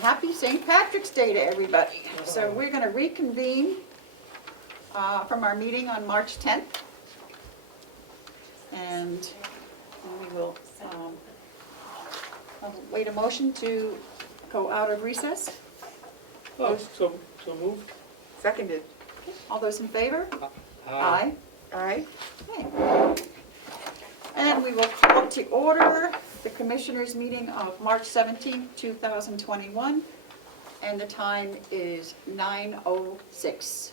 happy St. Patrick's Day to everybody. So we're going to reconvene from our meeting on March 10th. And we will wait a motion to go out of recess. Oh, so moved? Seconded. All those in favor? Aye. Aye. Okay. And we will call to order the Commissioners' meeting of March 17th, 2021, and the time is 9:06.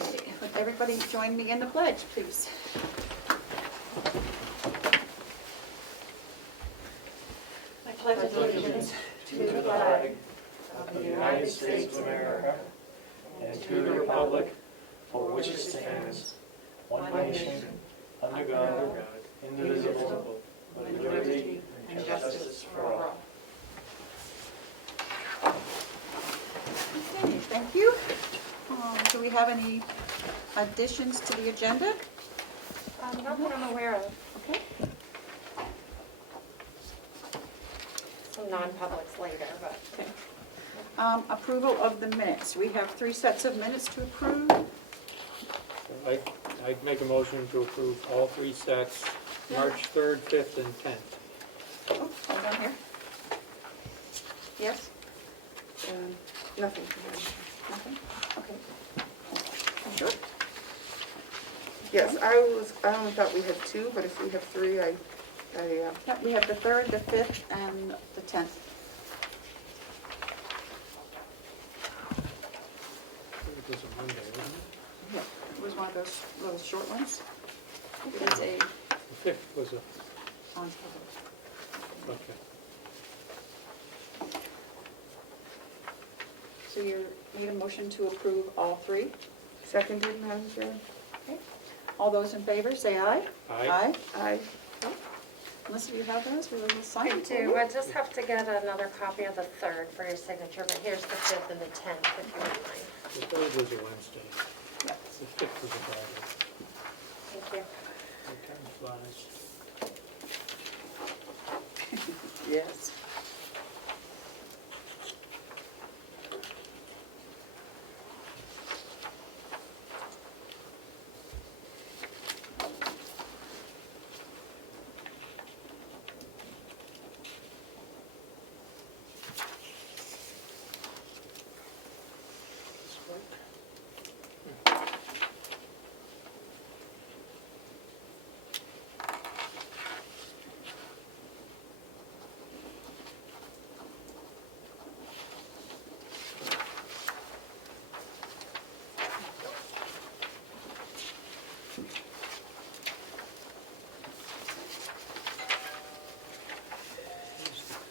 Okay. Would everybody join me in the pledge, please? I pledge allegiance to the flag of the United States of America and to the republic for which it stands, one nation, under God, indivisible, with liberty and justice for all. Okay, thank you. Do we have any additions to the agenda? Not that I'm aware of. Okay. Some non-publics later, but. Okay. Approval of the minutes. We have 3 sets of minutes to approve. I'd make a motion to approve all 3 sets, March 3rd, 5th, and 10th. Oh, hold on here. Yes? Nothing. Nothing? Okay. Sure. Yes, I only thought we had 2, but if we have 3, Yeah, we have the 3rd, the 5th, and the 10th. It was a Monday, wasn't it? Yeah, it was one of those little short ones. It is a The 5th was a, on. okay. So you need a motion to approve all 3. seconded, Madam Chair. Okay. All those in favor, say aye. Aye. Aye. Unless you have those, we will sign I it. do, I just have to get another copy of the 3rd for your signature, but here's the 5th and the 10th, if you wouldn't mind. The 3rd was a Wednesday. Yeah. The 5th was a Friday. Thank you. The time flies. Yes.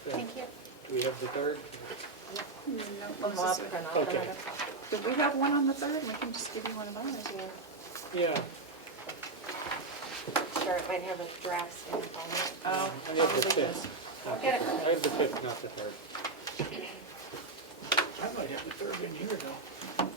Thank you. Do we have the 3rd? No, this is- Okay. Did we have one on the 3rd? We can just give you one of ours. Yeah. Sure, it might have a draft stamp on it. Oh, I have the probably 5th. does. Not Get the- it. I have the 5th, not the 3rd. I might have the 3rd in here, though.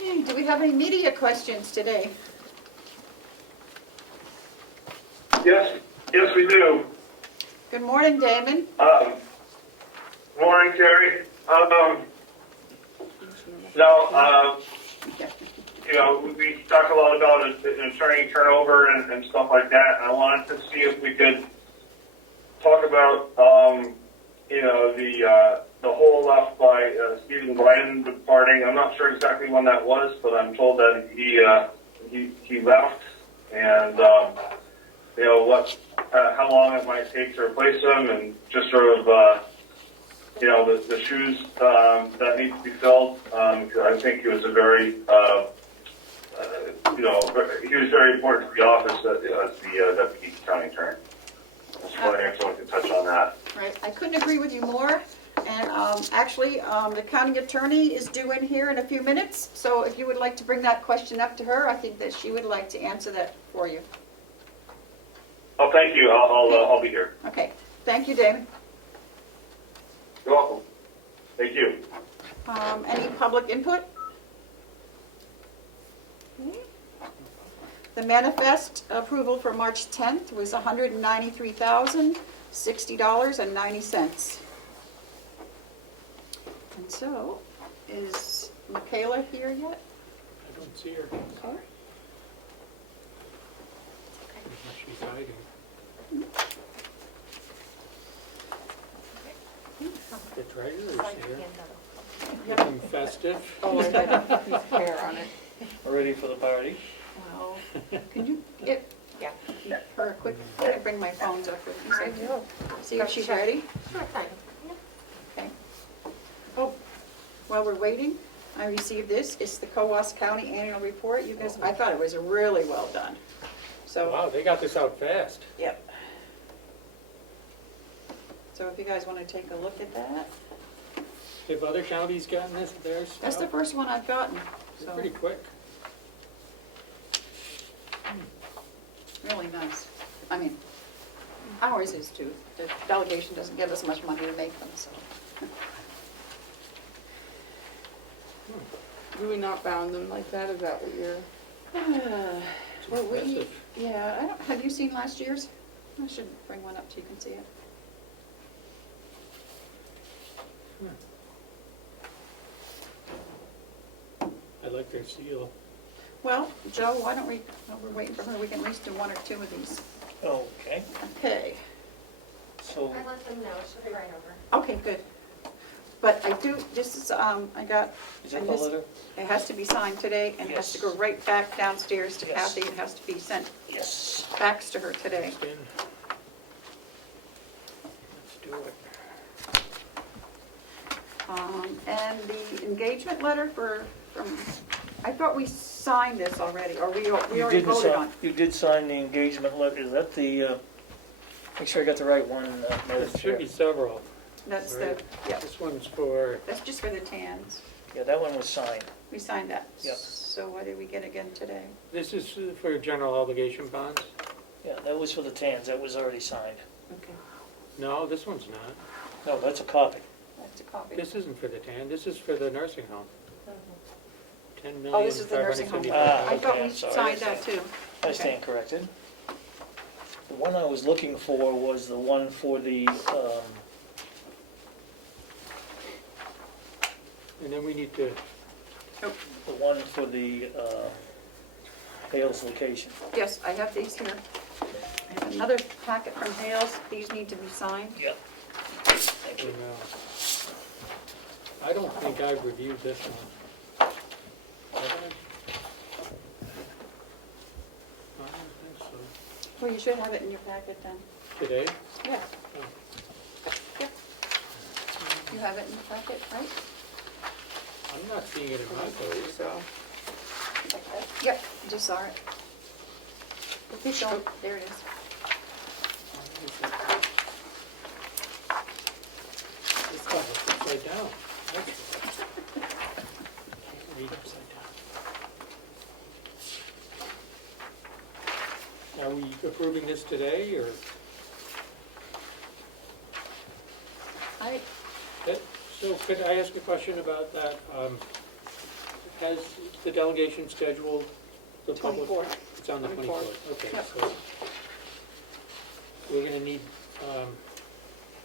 Okay, do we have any media questions today? Yes, we do. Good morning, Damon. Morning, Terry. Okay. We talk a lot about attorney turnover and stuff like that, and I wanted to see if we could talk about, the the hole left by Stephen Glenn departing. I'm not sure exactly when that was, but I'm told that he left, and you know how long it might take to replace him, and just sort of you know the shoes that need to be filled. I think he was a very you know he was very important to the office as the deputy county attorney. Just wondering if someone could touch on that. Right, I couldn't agree with you more. And actually, the county attorney is due in here in a few minutes. So if you would like to bring that question up to her, I think that she would like to answer that for you. Oh, thank you. I'll be here. Okay, thank you, David. You're welcome. Thank you. Any public input? Okay. The manifest approval for March 10th was $193,060.90. And so, is Michaela here yet? I don't see her. Okay. She's hiding. The treasurer's here. Looking festive. Oh, I had his hair on it. Ready for the party? Well, can you get her a quick, I'm gonna bring my phones up with I me. do. See if she's ready? Sure thing. Okay. Oh, while we're waiting, I received this. It's the Cowas County Annual Report. You guys, I thought it was really well done. So, Wow, they got this out fast. yep. So if you guys want to take a look at that. Have other counties gotten this, theirs? That's the out? first one I've gotten, It's so pretty quick. really nice. I mean, ours is too. The delegation doesn't give us much money to make them, so. Do we not bound them like that? Is that what you're? Well, we, impressive. yeah, I don't, have you seen last year's? I should bring one up so you can see it. I like their seal. Well, Joe, why don't we, while we're waiting for her, we can at least do one or two of these. Okay, Okay, so, I let them know, she'll be right over. okay, good. But I do, this is, I got, is that and the this- letter? it has to be signed today, and it has to go Yes. right back downstairs to Yes. Kathy. It has to be sent Yes. fax to her today. Spin. Let's do it. And the engagement letter from, I thought we signed this already, or we You already did voted sign- on. You did sign the engagement letter, is that the, make sure I got the right one, Madam There Chair. should be several. That's the, Right. yeah, This one's for, that's just for the TANs. Yeah, that one was signed. We signed that. Yep. So what did we get again today? this is for general obligation bonds? Yeah, that was for the TANs, that was already signed. Okay, No, this one's not. No, that's a copy. that's a copy. This isn't for the TAN, this is for the nursing home. Oh, this is the nursing home. Ah, I thought okay, we I'm sorry. signed that too. I stand corrected. The one I was looking for was the one for the, And then we need to, Hales location. Yes, I have these here. I have another packet from Hales. These need to be signed. Yep. Thank you you. know. I don't think I've reviewed this one. Have I? I don't think so. Well, you should have it in your packet then. Today? Yes. Yep. You have it in your packet, right? I'm not seeing it in my code. So, Yep, just saw it. Official, there it is. This one is upside down. That's- Read upside down. Are we approving this today, or? So could I ask a question about that? Has the delegation scheduled the public? 24th. It's on the 24th, okay. Yep. So we're gonna need,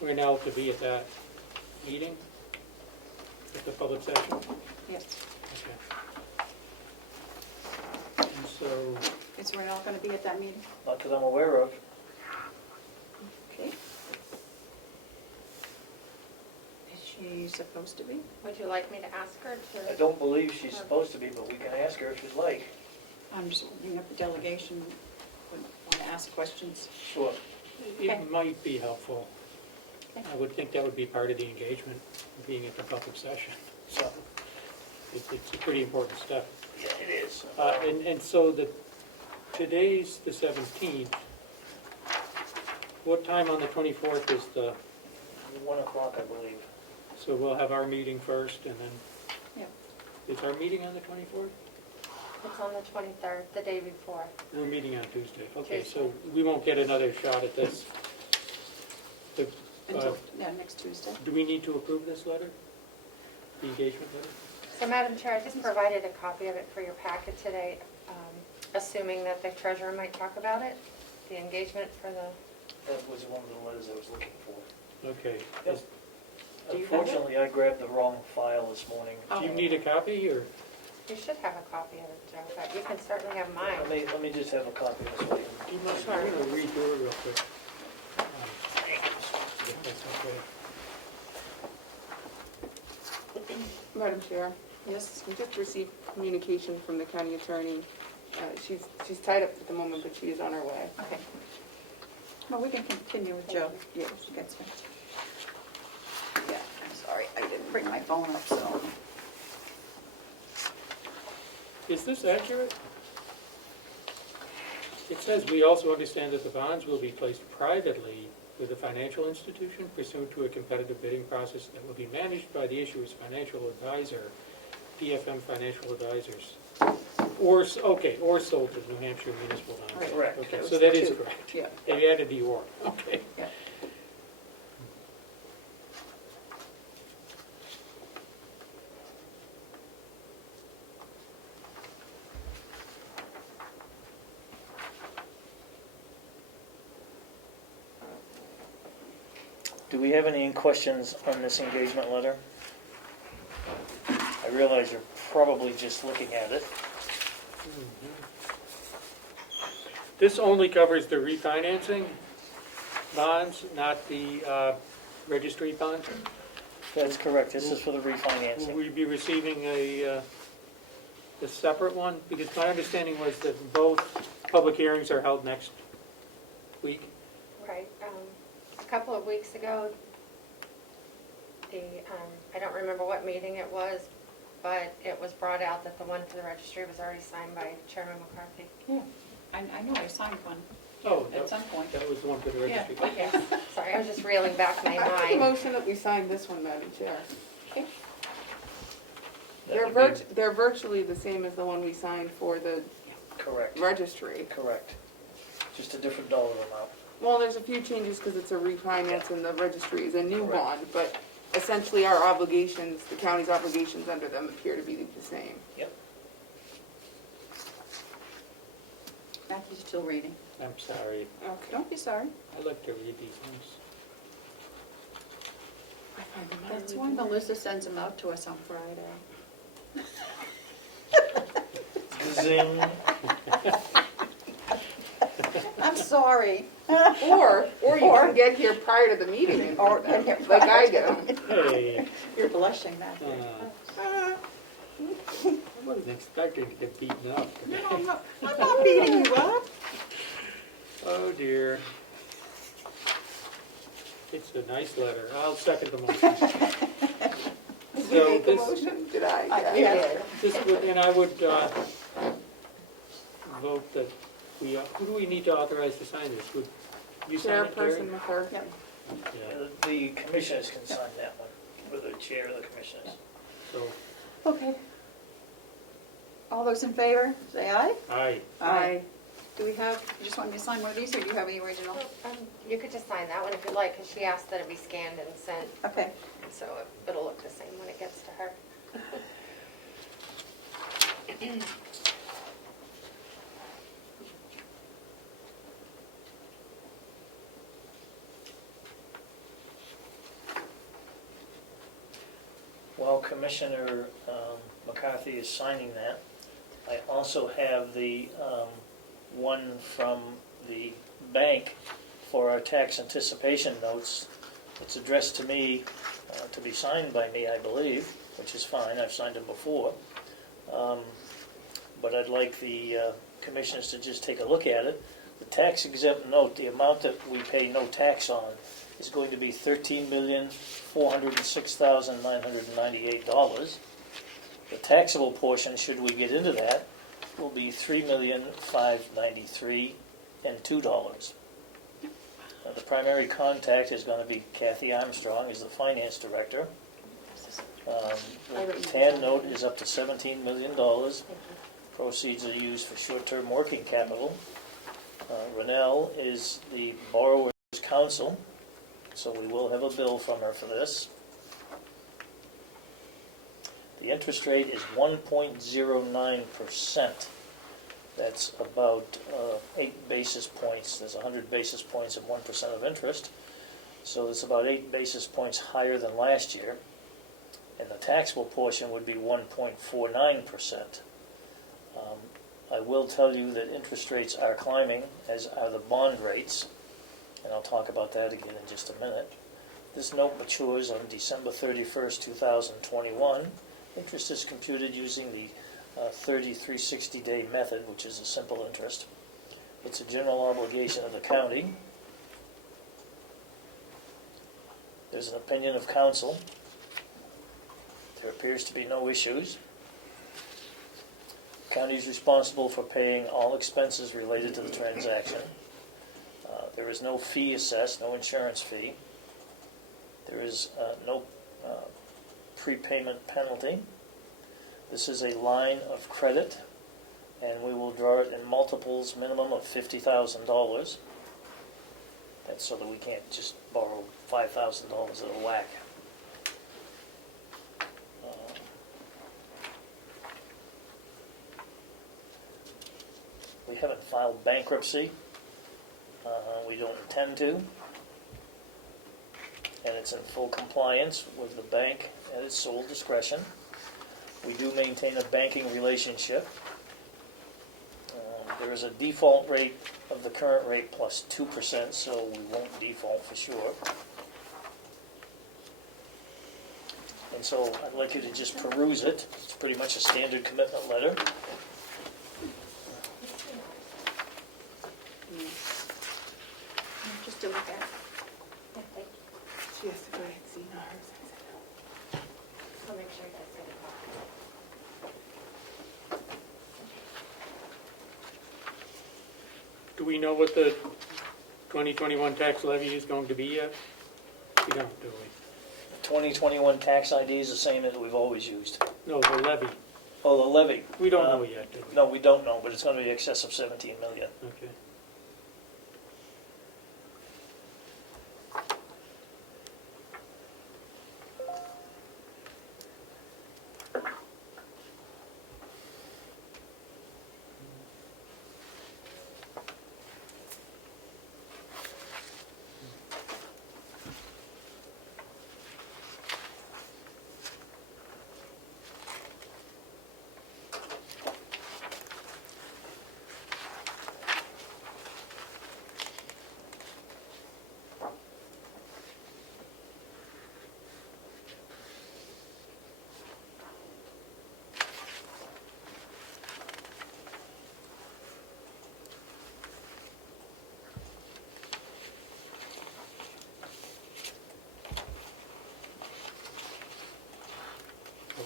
we're now to be at that meeting, at the public session? Yes. Okay. And so, Is we're not gonna be at that meeting? Not that I'm aware of. Okay. She's she's supposed to be? Would you like me to ask her I to? don't believe she's supposed to be, but we can ask her if you'd like. I'm just looking up the delegation, would want to ask questions. Sure. Okay. It might be helpful. Okay. I would think that would be part of the engagement, being at the public session. So it's a pretty important step. Yeah, it is. And so today's the 17th. What time on the 24th is 1 o'clock, I believe. so we'll have our meeting first and then, Yep. is our meeting on the 24th? It's on the 23rd, the day before. We're meeting on Tuesday. Okay, Tuesday. so we won't get another shot at this. Until, next Tuesday. Do we need to approve this letter? The engagement letter? So Madam Chair, I just provided a copy of it for your packet today, assuming that the treasurer might talk about it, the engagement for the, That was one of the letters I was looking for. Okay. Yep. Do you have it? Unfortunately, I grabbed the wrong file this morning. Do you need a copy or? you should have a copy of it, Joe, but you can certainly have mine. Let me just have a copy of this one. I'm going to read through it real quick. If that's okay. Madam Chair, Yes. we just received communication from the county attorney. She's tied up at the moment, but she is on her way. Okay. Well, we can continue with Joe. Yes. She gets me. Yeah, I'm sorry, I didn't bring my phone up, so. Is this accurate? It says, "We also understand that the bonds will be placed privately with a financial institution pursuant to a competitive bidding process that will be managed by the issuer's financial advisor, PFM Financial Advisors." Or sold to New Hampshire Municipal Bonds. Right. Correct. Okay, That so was that the is two. correct. Yeah. They added the "or," okay. Yeah. Do we have any questions on this engagement letter? I realize you're probably just looking at it. This only covers the refinancing bonds, not the registry bonds. That's correct, this is for the Will refinancing. we be receiving a separate one? Because my understanding was that both public hearings are held next week. Right, a couple of weeks ago, I don't remember what meeting it was, but it was brought out that the one for the registry was already signed by Chairman McCarthy. Yeah. I know I signed one Oh, at some point. that was the one for the registry. Yes, sorry, I was just reeling back my I make a mind. motion that we sign this one, Madam Chair. Okay. They're virtually the same as the one we signed for the Correct, registry. correct. Just a different dollar amount. Well, there's a few changes because it's a refinance and the registry is a new Correct. bond, but essentially our obligations, the county's obligations under them appear to be the same. Yep. Matthew's still reading. I'm sorry. Okay. Don't be sorry. I like to read these things. I find them That's utterly why boring. Melissa sends them out to us on Friday. Zing. I'm sorry. Or you Or- can get here prior to the meeting and Or- read them, like I do. Hey, You're blushing, Matthew. I wasn't expecting to get beaten up. No, I'm not beating you up. Oh, dear. It's a nice letter. I'll second the motion. Did So we make a this- motion? Did I? I Yeah. did. This would, and I would vote that who do we need to authorize to sign this? Would you sign it, Terry? Chairperson McCarthy. Yep. Yeah, The commissioners can sign that one, for the chair of the commissioners. so, Okay. All those in favor, say aye. aye. Aye. Do we have, you just want me to sign one of these, or do you have the original? You could just sign that one if you'd like, because she asked that it be scanned and sent, Okay. so it'll look the same when it gets to her. While Commissioner McCarthy is signing that, I also have the one from the bank for our tax anticipation notes It's addressed to me, to be signed by me, I believe, which is fine, I've signed them before. But I'd like the commissioners to just take a look at it. The tax-exempt note, the amount that we pay no tax on, is going to be $13,406,998. The taxable portion, should we get into that, will be $3,593,02. The primary contact is going to be Kathy Armstrong, as the finance director. The TAN note is up to $17 million. Proceeds are used for short-term working capital. Renell is the borrower's counsel, so we will have a bill from her for this. The interest rate is 1.09%. That's about 8 basis points. There's 100 basis points of 1% of interest. So it's about 8 basis points higher than last year. And the taxable portion would be 1.49%. I will tell you that interest rates are climbing, as are the bond rates. And I'll talk about that again in just a minute. This note matures on December 31st, 2021. Interest is computed using the 30-360-day method, which is a simple interest. It's a general obligation of the county. There's an opinion of counsel. There appears to be no issues. The county is responsible for paying all expenses related to the transaction. There is no fee assessed, no insurance fee. There is no prepayment penalty. This is a line of credit, and we will draw it in multiples, minimum of $50,000. That's so that we can't just borrow $5,000 at a whack. We haven't filed bankruptcy. We don't intend to. And it's in full compliance with the bank at its sole discretion. We do maintain a banking relationship. There is a default rate of the current rate plus 2%, so we won't default for sure. And so I'd like you to just peruse it. It's pretty much a standard commitment letter. Just to look at. She has to go ahead and see hers. I'll make sure that's it. Do we know what the 2021 tax levy is going to be yet? We don't, do we? The 2021 tax ID is the same that we've always used. No, the levy. Oh, the levy. We don't know yet, do we? No, we don't know, but it's going to be in excess of $17 million. Okay.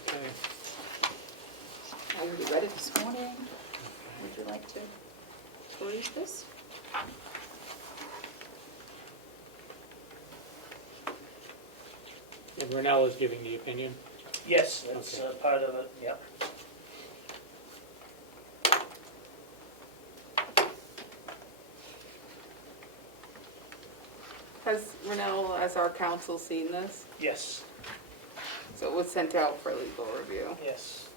Okay. I already read it this morning. Would you like to peruse this? And Renell is giving the opinion. Yes, that's Okay. part of it, yeah. Has Renell, as our counsel, seen this? Yes, So it was sent out for legal review. yes.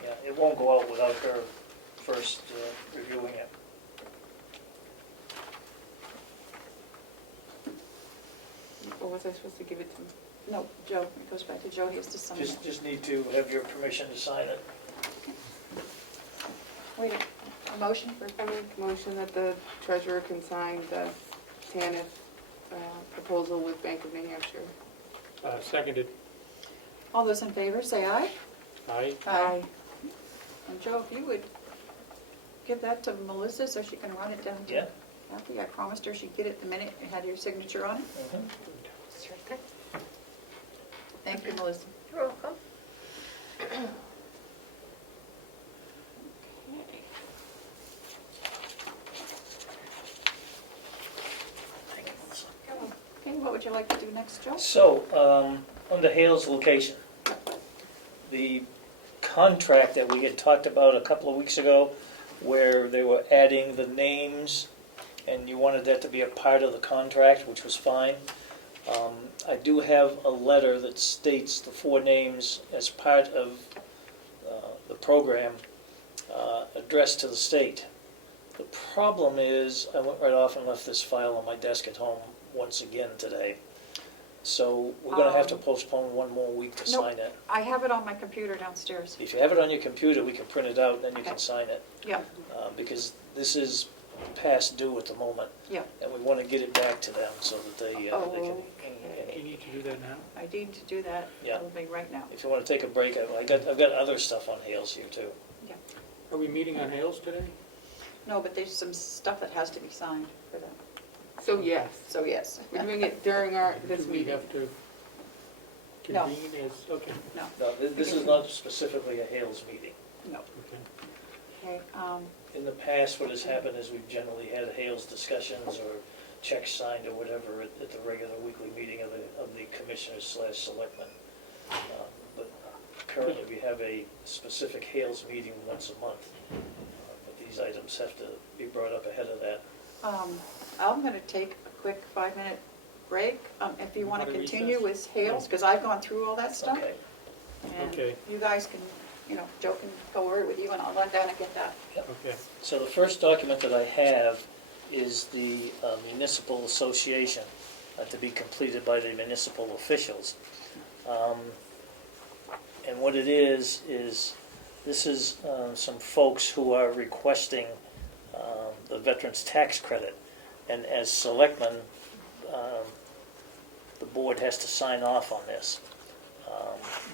Yeah, it won't go out without her first reviewing it. Or was I supposed to give it to him? No, Joe, it goes back to Joe, he has to sign it. Just need to have your permission to sign it. Wait, a motion for, I make a motion that the treasurer can sign the TANF proposal with Bank of New Hampshire. Seconded. All those in favor, say aye. Aye. And Joe, if you would give that to Melissa so she can run it down to Yeah. Kathy. I promised her she'd get it the minute it had your signature on it. Mhm. Sure thing. Thank you, Melissa. You're welcome. Okay, what would you like to do next, Joe? So, under Hale's location, the contract that we had talked about a couple of weeks ago, where they were adding the names, and you wanted that to be a part of the contract, which was fine. I do have a letter that states the 4 names as part of the program addressed to the state. The problem is, I went right off and left this file on my desk at home once again today. So we're going to have to postpone one more week to Nope. sign it. I have it on my computer downstairs. If you have it on your computer, we can print it out, and then you can Okay. sign it. Yeah, Because this is past due at the moment, yeah. and we want to get it back to them so that they Do you need to do that now? I need to do that Yeah. probably right now. If you want to take a break, I've got other stuff on Hales here too. Are we meeting on Hales today? No, but there's some stuff that has to be signed for that. So yes, So yes. we're doing it during this Do we meeting. have to No. convene as, okay, No, this is not specifically a Hales meeting. No. okay. Okay, In the past, what has happened is we've generally had Hales discussions or checks signed or whatever at the regular weekly meeting of the commissioners/selectmen. But currently, we have a specific Hales meeting once a month. But these items have to be brought up ahead of that. I'm going to take a quick 5-minute break. If you want to Want to continue recess? with Hales, because I've gone through all that stuff. Okay. And Okay. you guys can, Joe can go over it with you, and I'll run down and get that. Okay. So the first document that I have is the Municipal Association to be completed by the municipal officials. And what it is this is some folks who are requesting the veterans tax credit. And as selectmen, the board has to sign off on this.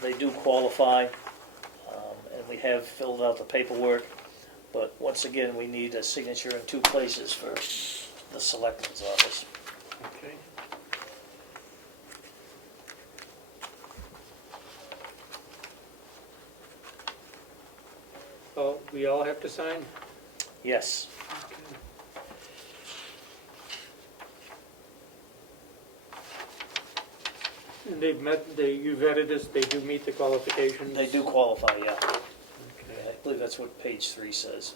They do qualify, and we have filled out the paperwork. But once again, we need a signature in 2 places for the selectman's office. Okay. Well, we all have to sign? Yes. And they've met, you vetted this, they do meet the qualifications? They do qualify, yeah. Okay. I believe that's what page 3 says.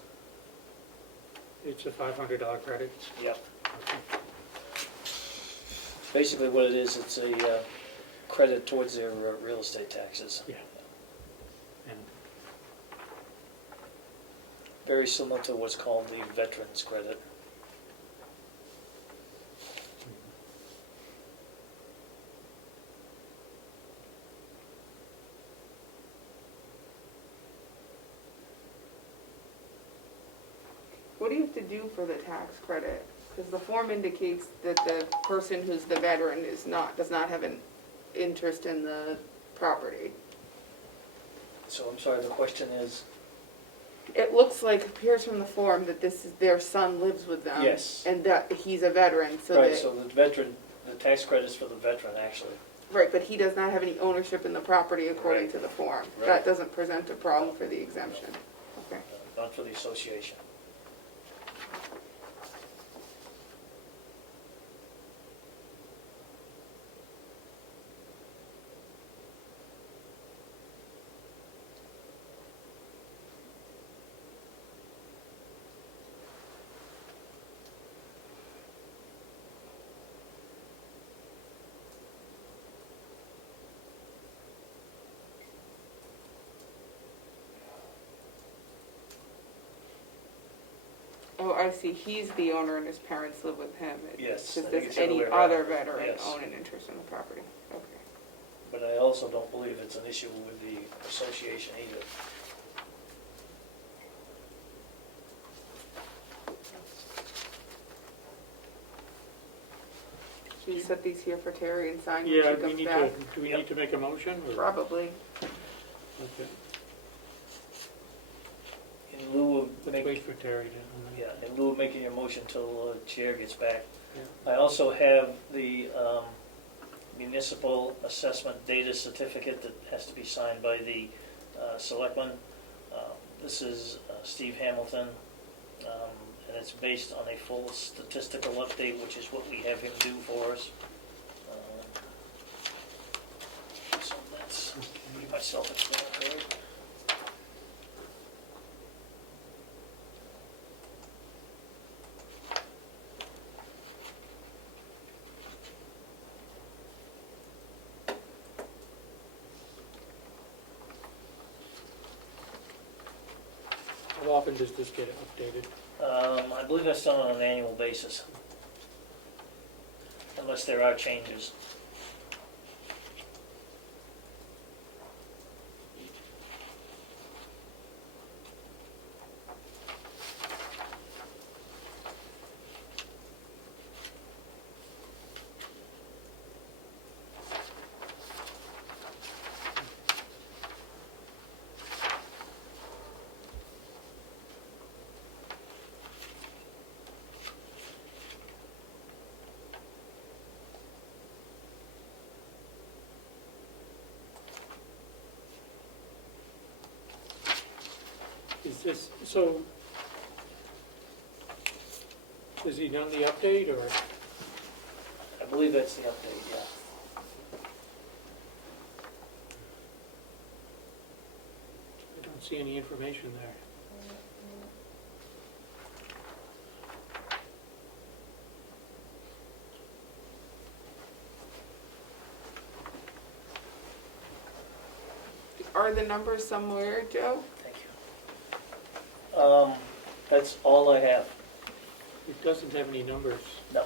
It's a $500 credit? Yep. Okay. Basically what it is, it's a credit towards their real estate taxes. Yeah. And Very similar to what's called the veterans credit. What do you have to do for the tax credit? Because the form indicates that the person who's the veteran does not have an interest in the property. So I'm sorry, the question is? It looks like, appears from the form, that their son lives with them. Yes. And that he's a veteran, so Right, that, so the tax credit is for the veteran, actually. right, but he does not have any ownership in the property according Right. to the form. Right. That doesn't present a problem for the exemption. Okay. Not for the association. Oh, I see, he's the owner and his parents live with him. Yes, I Does think it's any the other way other around. veteran Yes. own an interest in the property? Okay. But I also don't believe it's an issue with the association either. See, set these here for Terry and sign when she yeah, we comes need back. to, do we need to make a motion? or- Probably. Okay, In lieu of let's wait for Terry to. yeah, in lieu of making your motion till chair gets back. Yeah. I also have the municipal assessment data certificate that has to be signed by the selectmen. This is Steve Hamilton, and it's based on a full statistical update, which is what we have him do for us. So that's pretty much self-explanatory. How often does this get updated? I believe that's done on an annual basis, unless there are changes. Is this, so, has he done the update, or? I believe that's the update, yeah. I don't see any information there. Are the numbers somewhere, Joe? Thank you. That's all I have. It doesn't have any numbers. No.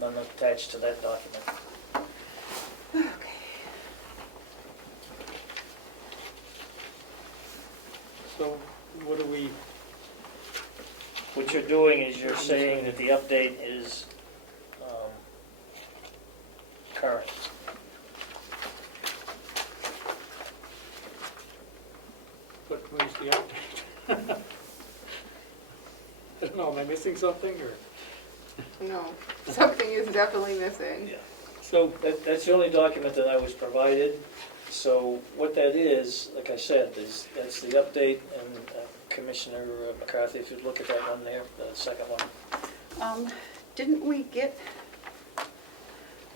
None attached to that document. So, what do we, What you're doing is you're saying that the update is current. what, where's the update? I don't know, am I missing something, or? No. Something is definitely missing. Yeah. So, That's the only document that I was provided. So what that is, like I said, that's the update, and Commissioner McCarthy, if you'd look at that one there, the second one. Didn't we get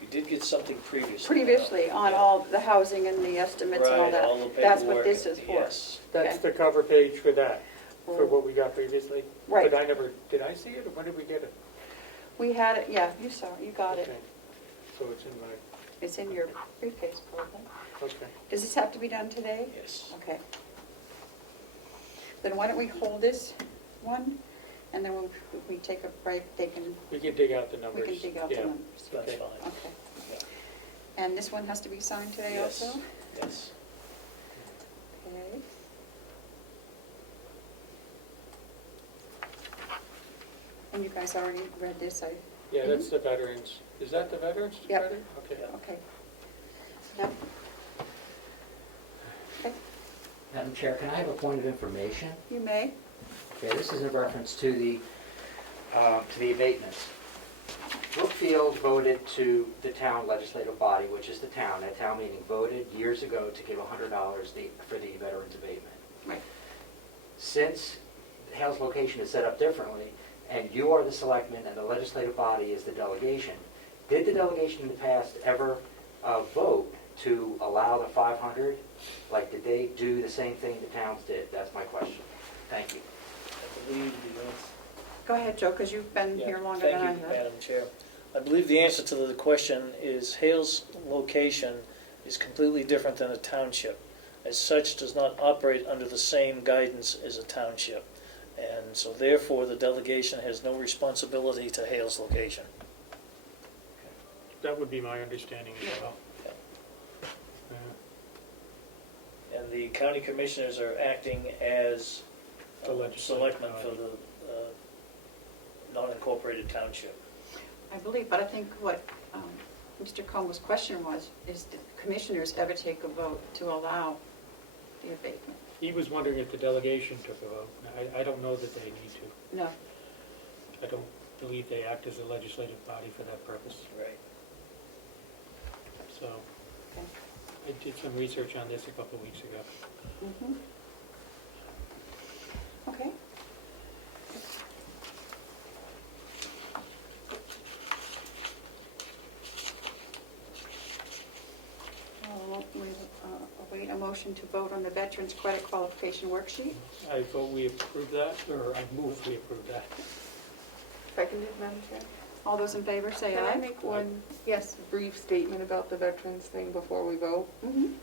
You did get something previously. previously on all the housing and the estimates and all Right, that? all the paperwork. That's what this is for? Yes. that's Okay. the cover page for that, for Well, what we got previously? Right. But I never, did I see it, or when did we get it? We had it, yeah, you saw it, you got it. Okay. So it's in my, It's in your briefcase, probably. okay. Does this have to be done today? Yes. Okay. Then why don't we hold this one, and then when we take a break, they can, We can dig out the we numbers. can dig out the Yeah. numbers. That's Okay. fine. Okay. Yeah. And this one has to be signed today Yes. also? Yes. Okay. And you guys already read this, Yeah, that's the veterans. Is that the veterans Yep. credit? Okay. Yeah. okay. Yep. Okay, Madam Chair, can I have a point of information? you may. Okay, this is in reference to the abatements. Brookfield voted to the town legislative body, which is the town, at town meeting, voted years ago to give $100 for the veterans abatement. Right. Since Hale's location is set up differently, and you are the selectman and the legislative body is the delegation, did the delegation in the past ever vote to allow the 500? Like, did they do the same thing the towns did? That's my question. Thank you. I believe the answer. Go ahead, Joe, because you've been here longer than I Thank you, have. Madam Chair. I believe the answer to the question is Hale's location is completely different than a township. As such, does not operate under the same guidance as a township. And so therefore, the delegation has no responsibility to Hale's location. That would be my understanding as well. Yeah. And the county commissioners are acting as The legislative selectmen for body. the non-incorporated township. I believe, but I think what Mr. Comeau's question was, is the commissioners ever take a vote to allow the abatement? He was wondering if the delegation took a vote. I don't know that they need to. No. I don't believe they act as a legislative body for that purpose. Right. So I did some research on this a couple of weeks ago. Mhm. Okay. We await a motion to vote on the Veterans Credit Qualification Worksheet. I vote we approve that, or I move we approve that. Seconded, Madam Chair. All those in favor say Can I aye. make one Yes. brief statement about the veterans thing before we vote? Mhm.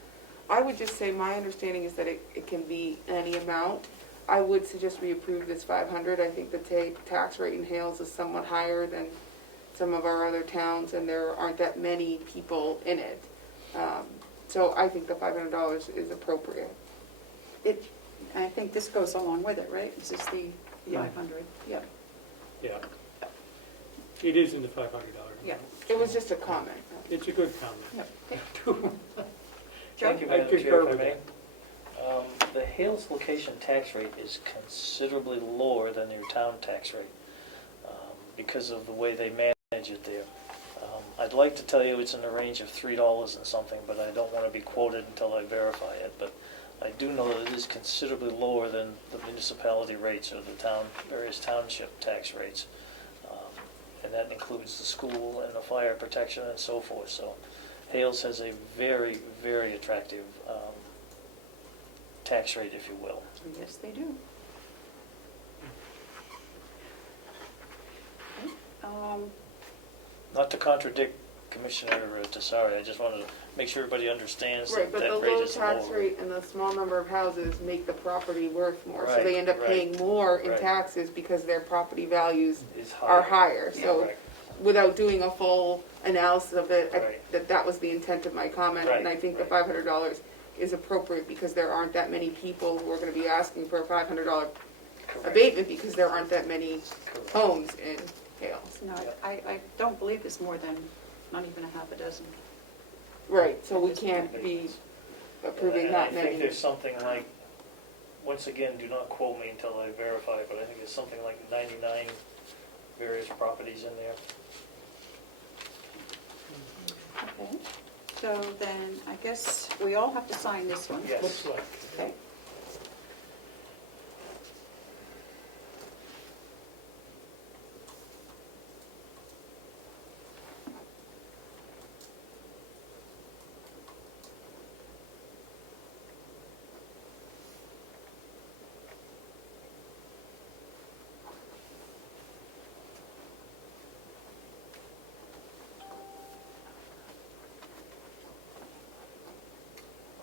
I would just say my understanding is that it can be any amount. I would suggest we approve this 500. I think the tax rate in Hales is somewhat higher than some of our other towns, and there aren't that many people in it. So I think the $500 is appropriate. I think this goes along with it, right? This is the Yeah. 500. Yep. Yeah. It is in the $500. Yeah. It was just a comment. It's a good comment. Yep. Thank you, I Madam concur Chair, if I with may. The Hales location tax rate is considerably lower than your town tax rate because of the way they manage it there. I'd like to tell you it's in the range of $3 and something, but I don't want to be quoted until I verify it. But I do know that it is considerably lower than the municipality rates or the various township tax rates. And that includes the school and the fire protection and so forth. So Hales has a very, very attractive tax rate, if you will. Yes, they do. Okay. Not to contradict Commissioner Tessari, I just wanted to make sure everybody understands Right, that but the that rate low is tax lower. rate and the small number of houses make the property worth more. So Right, they end up right, paying more in right. taxes because their property values Is are higher. So Right. without doing a full analysis of it, Right. that was the intent of my comment. And I Right, think the right. $500 is appropriate because there aren't that many people who are going to be asking for a $500 Correct. abatement because there aren't that many Correct. homes in Hales. No, Yep. I don't believe there's more than, not even a half a dozen. Right, so we can't be approving And that I think many. there's something like, once again, do not quote me until I verify, but I think there's something like 99 various properties in there. Okay. So then, I guess we all have to sign this one. Yes. Looks like. Okay.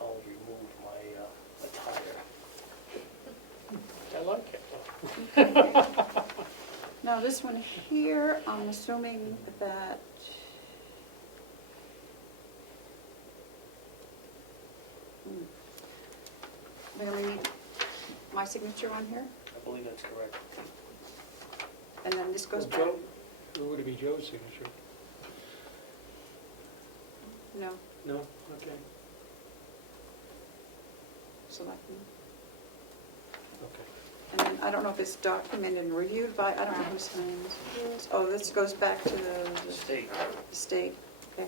I'll remove my attire. I like it. Now, this one here, I'm assuming that, we only need my signature on here, I believe that's correct. and then this goes back. Joe, or would it be Joe's signature? No, No? Okay. selectmen. Okay. And then, I don't know if it's documented and reviewed by, I don't know whose name this is. Oh, this goes back to the State. state, okay.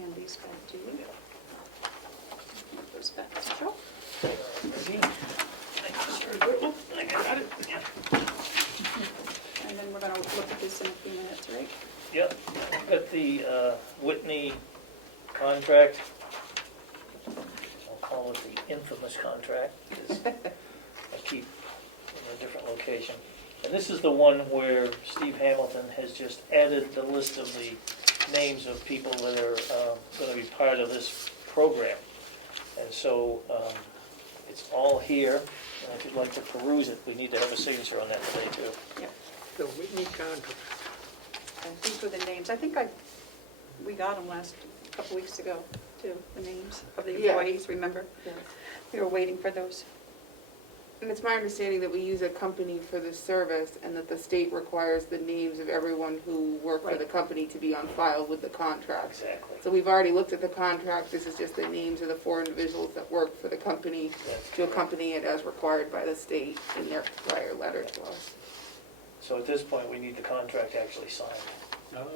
And these back to you. And it goes back to Joe. I got it. And then we're gonna look at this in a few minutes, right? Yep, I've got the Whitney contract. I'll call it the infamous contract, because I keep in a different location. And this is the one where Steve Hamilton has just added the list of the names of people that are going to be part of this program. And so it's all here, and if you'd like to peruse it, we need to have a signature on that today, too. Yep. The Whitney Contract. And these were the names. I think I we got them couple weeks ago, too, the names of the Yeah. employees, remember? Yes. We were waiting for those. And it's my understanding that we use a company for this service and that the state requires the names of everyone who worked for Right. the company to be on file with the contract. Exactly. So we've already looked at the contract, this is just the names of the 4 individuals that work for the company That's to correct. accompany it as required by the state in their prior letter to us. So at this point, we need the contract actually signed. Oh,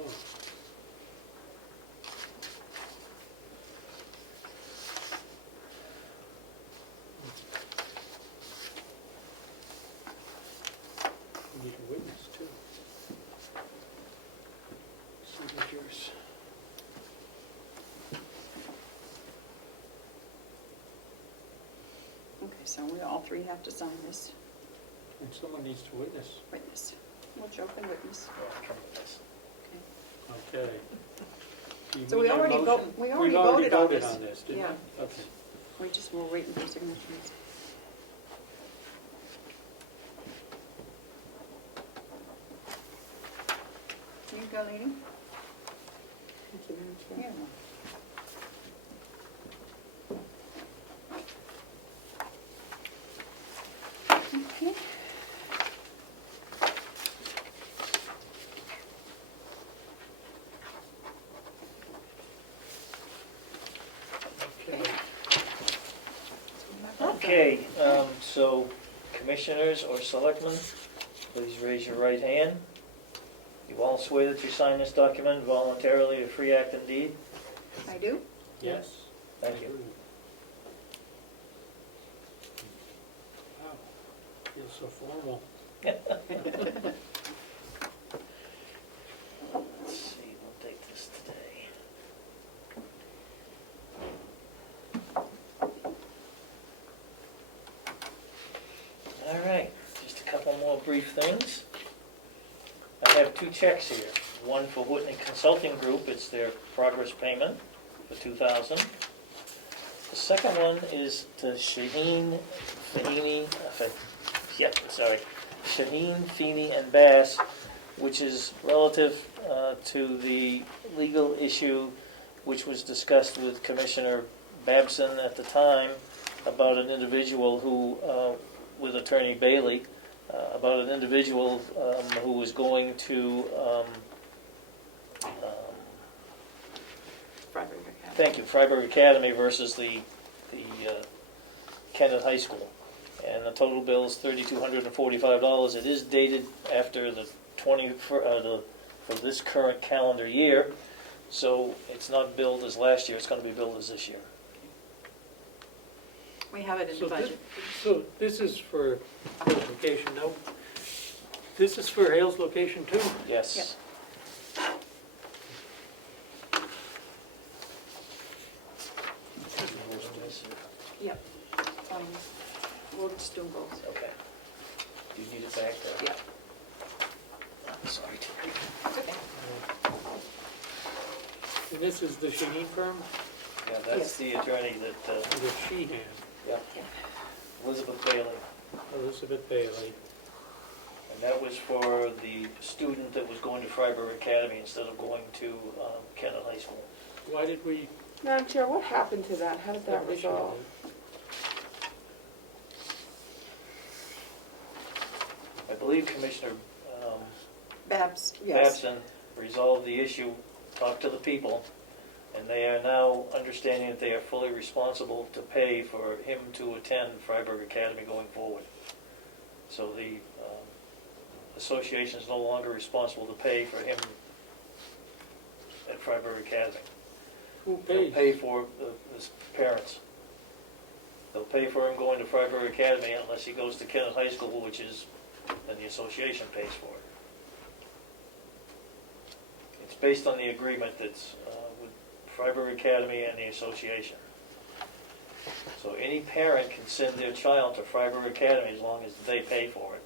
we need a witness too. Signatures. Okay, so we all 3 have to sign this And someone needs to witness. witness. Well, Joe can witness. Yeah, come with this. Okay. Okay. Do you So we need a already motion? we already We've already voted on voted this. on this, didn't Yeah. we? Okay. We just were waiting for signatures. You go, lady? Thank you, Madam Chair. Yeah. Okay. Okay. Okay, so commissioners or selectmen, please raise your right hand. You all swear that you sign this document voluntarily, a free act and deed? I do? Yes. Thank you. Wow, feels so formal. Let's see, we'll take this today. All right, just a couple more brief things. I have 2 checks here. One for Whitney Consulting Group, it's their progress payment for $2,000. The second one is to Shaheen Feeney and Bass, which is relative to the legal issue which was discussed with Commissioner Babson at the time about an individual who, with Attorney Bailey, about an individual who was going to, Freiburg Academy. thank you, Freiburg Academy versus the Kennett High School. And the total bill is $3,245. It is dated after the for this current calendar year, so it's not billed as last year, it's going to be billed as this year. We have it in the So this, budget. so this is for Hales location, no? This is for Hales location too? Yes. Yep. We'll just do them both. Okay. Do you need it back there? Yeah. I'm sorry. Okay. And this is the Shaheen firm, Yeah, that's the attorney that, the Sheehan, Elizabeth Bailey. Elizabeth Bailey. And that was for the student that was going to Freiburg Academy instead of going to Kennett High School. Why did we? Madam Chair, what happened to that? How did that issue resolve? I believe Commissioner Babs, yes. Babson resolved the issue, talked to the people, and they are now understanding that they are fully responsible to pay for him to attend Freiburg Academy going forward. So the association is no longer responsible to pay for him at Freiburg Academy. Who They'll pays? pay for his parents. They'll pay for him going to Freiburg Academy unless he goes to Kennett High School, which is, then the association pays for it. It's based on the agreement that's with Freiburg Academy and the association. So any parent can send their child to Freiburg Academy as long as they pay for it,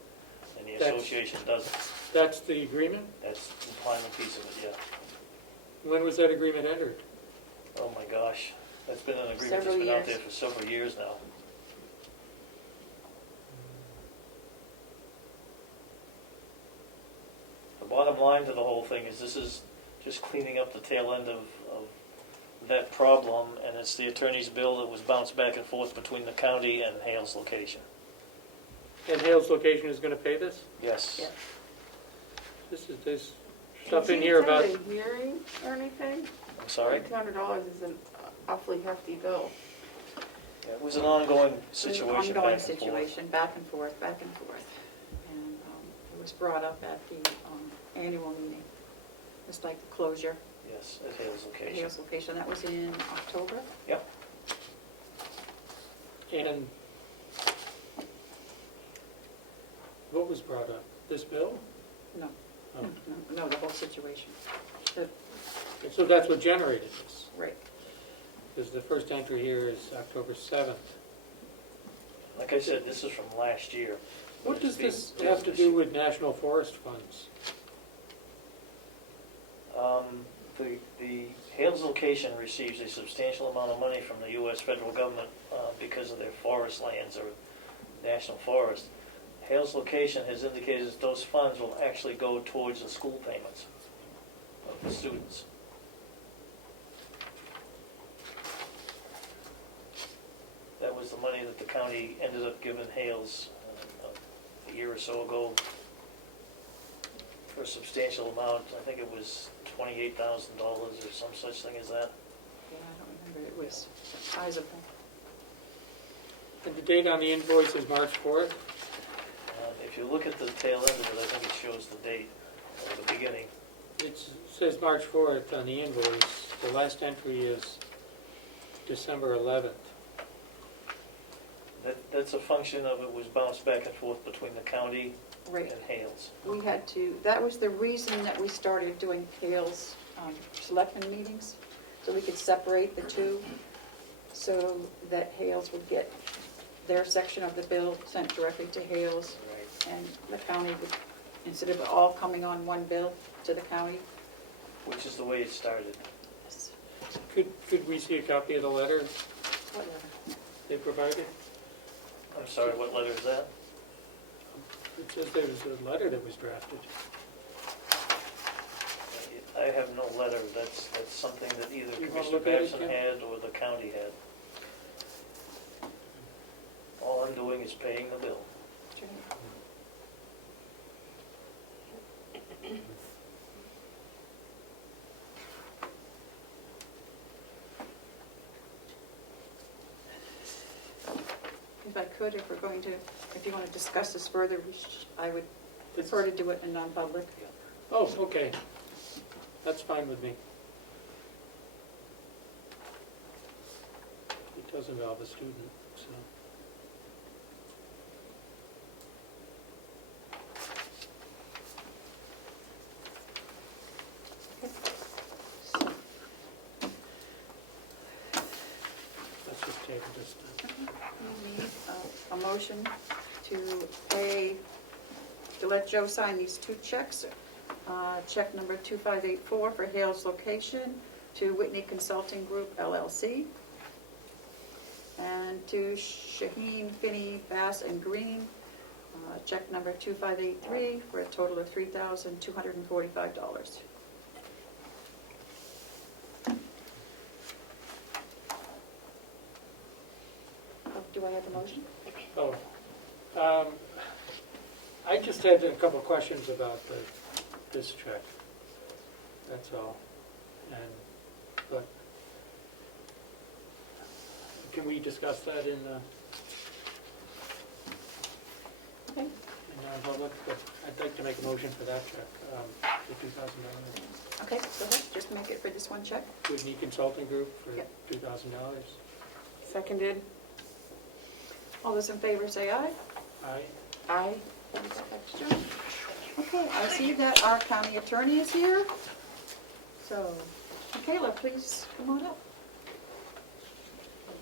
and the That's- association doesn't. That's the agreement? That's the final piece of it, yeah. When was that agreement entered? Oh my gosh, that's been an agreement Several that's been out years. there for several years now. The bottom line to the whole thing is this is just cleaning up the tail end of that problem, and it's the attorney's bill that was bounced back and forth between the county and Hale's location. And Hale's location is gonna pay this? Yes. Yeah. There's stuff in here about, Is it a hearing or anything? I'm sorry? $200 is an awfully hefty bill. Yeah, it was an ongoing It was situation, an back ongoing and forth. situation, back and forth, back and forth. And it was brought up at the annual meeting. It's like the closure, Yes, at Hale's the location. Hales location. That was in October. Yep. and what was brought up? This bill? No, Oh. no, the whole situation. So that's what generated this, Right. because the first entry here is October 7th. Like I said, this is from last year. What It's does being this billed have to this do year. with national forest funds? The Hales location receives a substantial amount of money from the U.S. federal government because of their forest lands or national forest. Hales location has indicated that those funds will actually go towards the school payments of the students. That was the money that the county ended up giving Hales a year or so ago for a substantial amount. I think it was $28,000 or some such thing as that. Yeah, I don't remember. It was sizable. And the date on the invoice is March 4th? If you look at the tail end of it, I think it shows the date at the beginning. It says March 4th on the invoice. The last entry is December 11th. That's a function of it was bounced back and forth between the county Right. and Hales. We had to, that was the reason that we started doing Hales selectmen meetings, so we could separate the two, so that Hales would get their section of the bill sent directly to Hales, Right. and the county would, instead of all coming on one bill to the county. Which is the way it started. Could we see a copy of the letter Whatever. they provided? I'm sorry, what letter is that? It says there was a letter that was drafted. I have no letter. That's something that either You wanna Commissioner look at it, Batson Ken? had or the county had. All I'm doing is paying the bill. If I could, if we're going to, if you want to discuss this further, I would prefer to do it in non-public. Oh, okay. That's fine with me. It does involve a student, so. Let's just table this then. We need a motion to pay, to let Joe sign these two checks. Check number 2584 for Hales location to Whitney Consulting Group LLC. And to Shaheen, Finney, Bass and Green, check number 2583 for a total of $3,245. Do I have a motion? Oh, I just had a couple of questions about this check. That's all. But can we discuss that in Okay. non-public? But I'd like to make a motion for that check, the $2,000. Okay, go ahead, just make it for this one check. Whitney Consulting Group for Yep. $2,000. Seconded. All those in favor say aye. Aye. Aye. Okay, I see that our county attorney is here. So, Michaela, please come on up.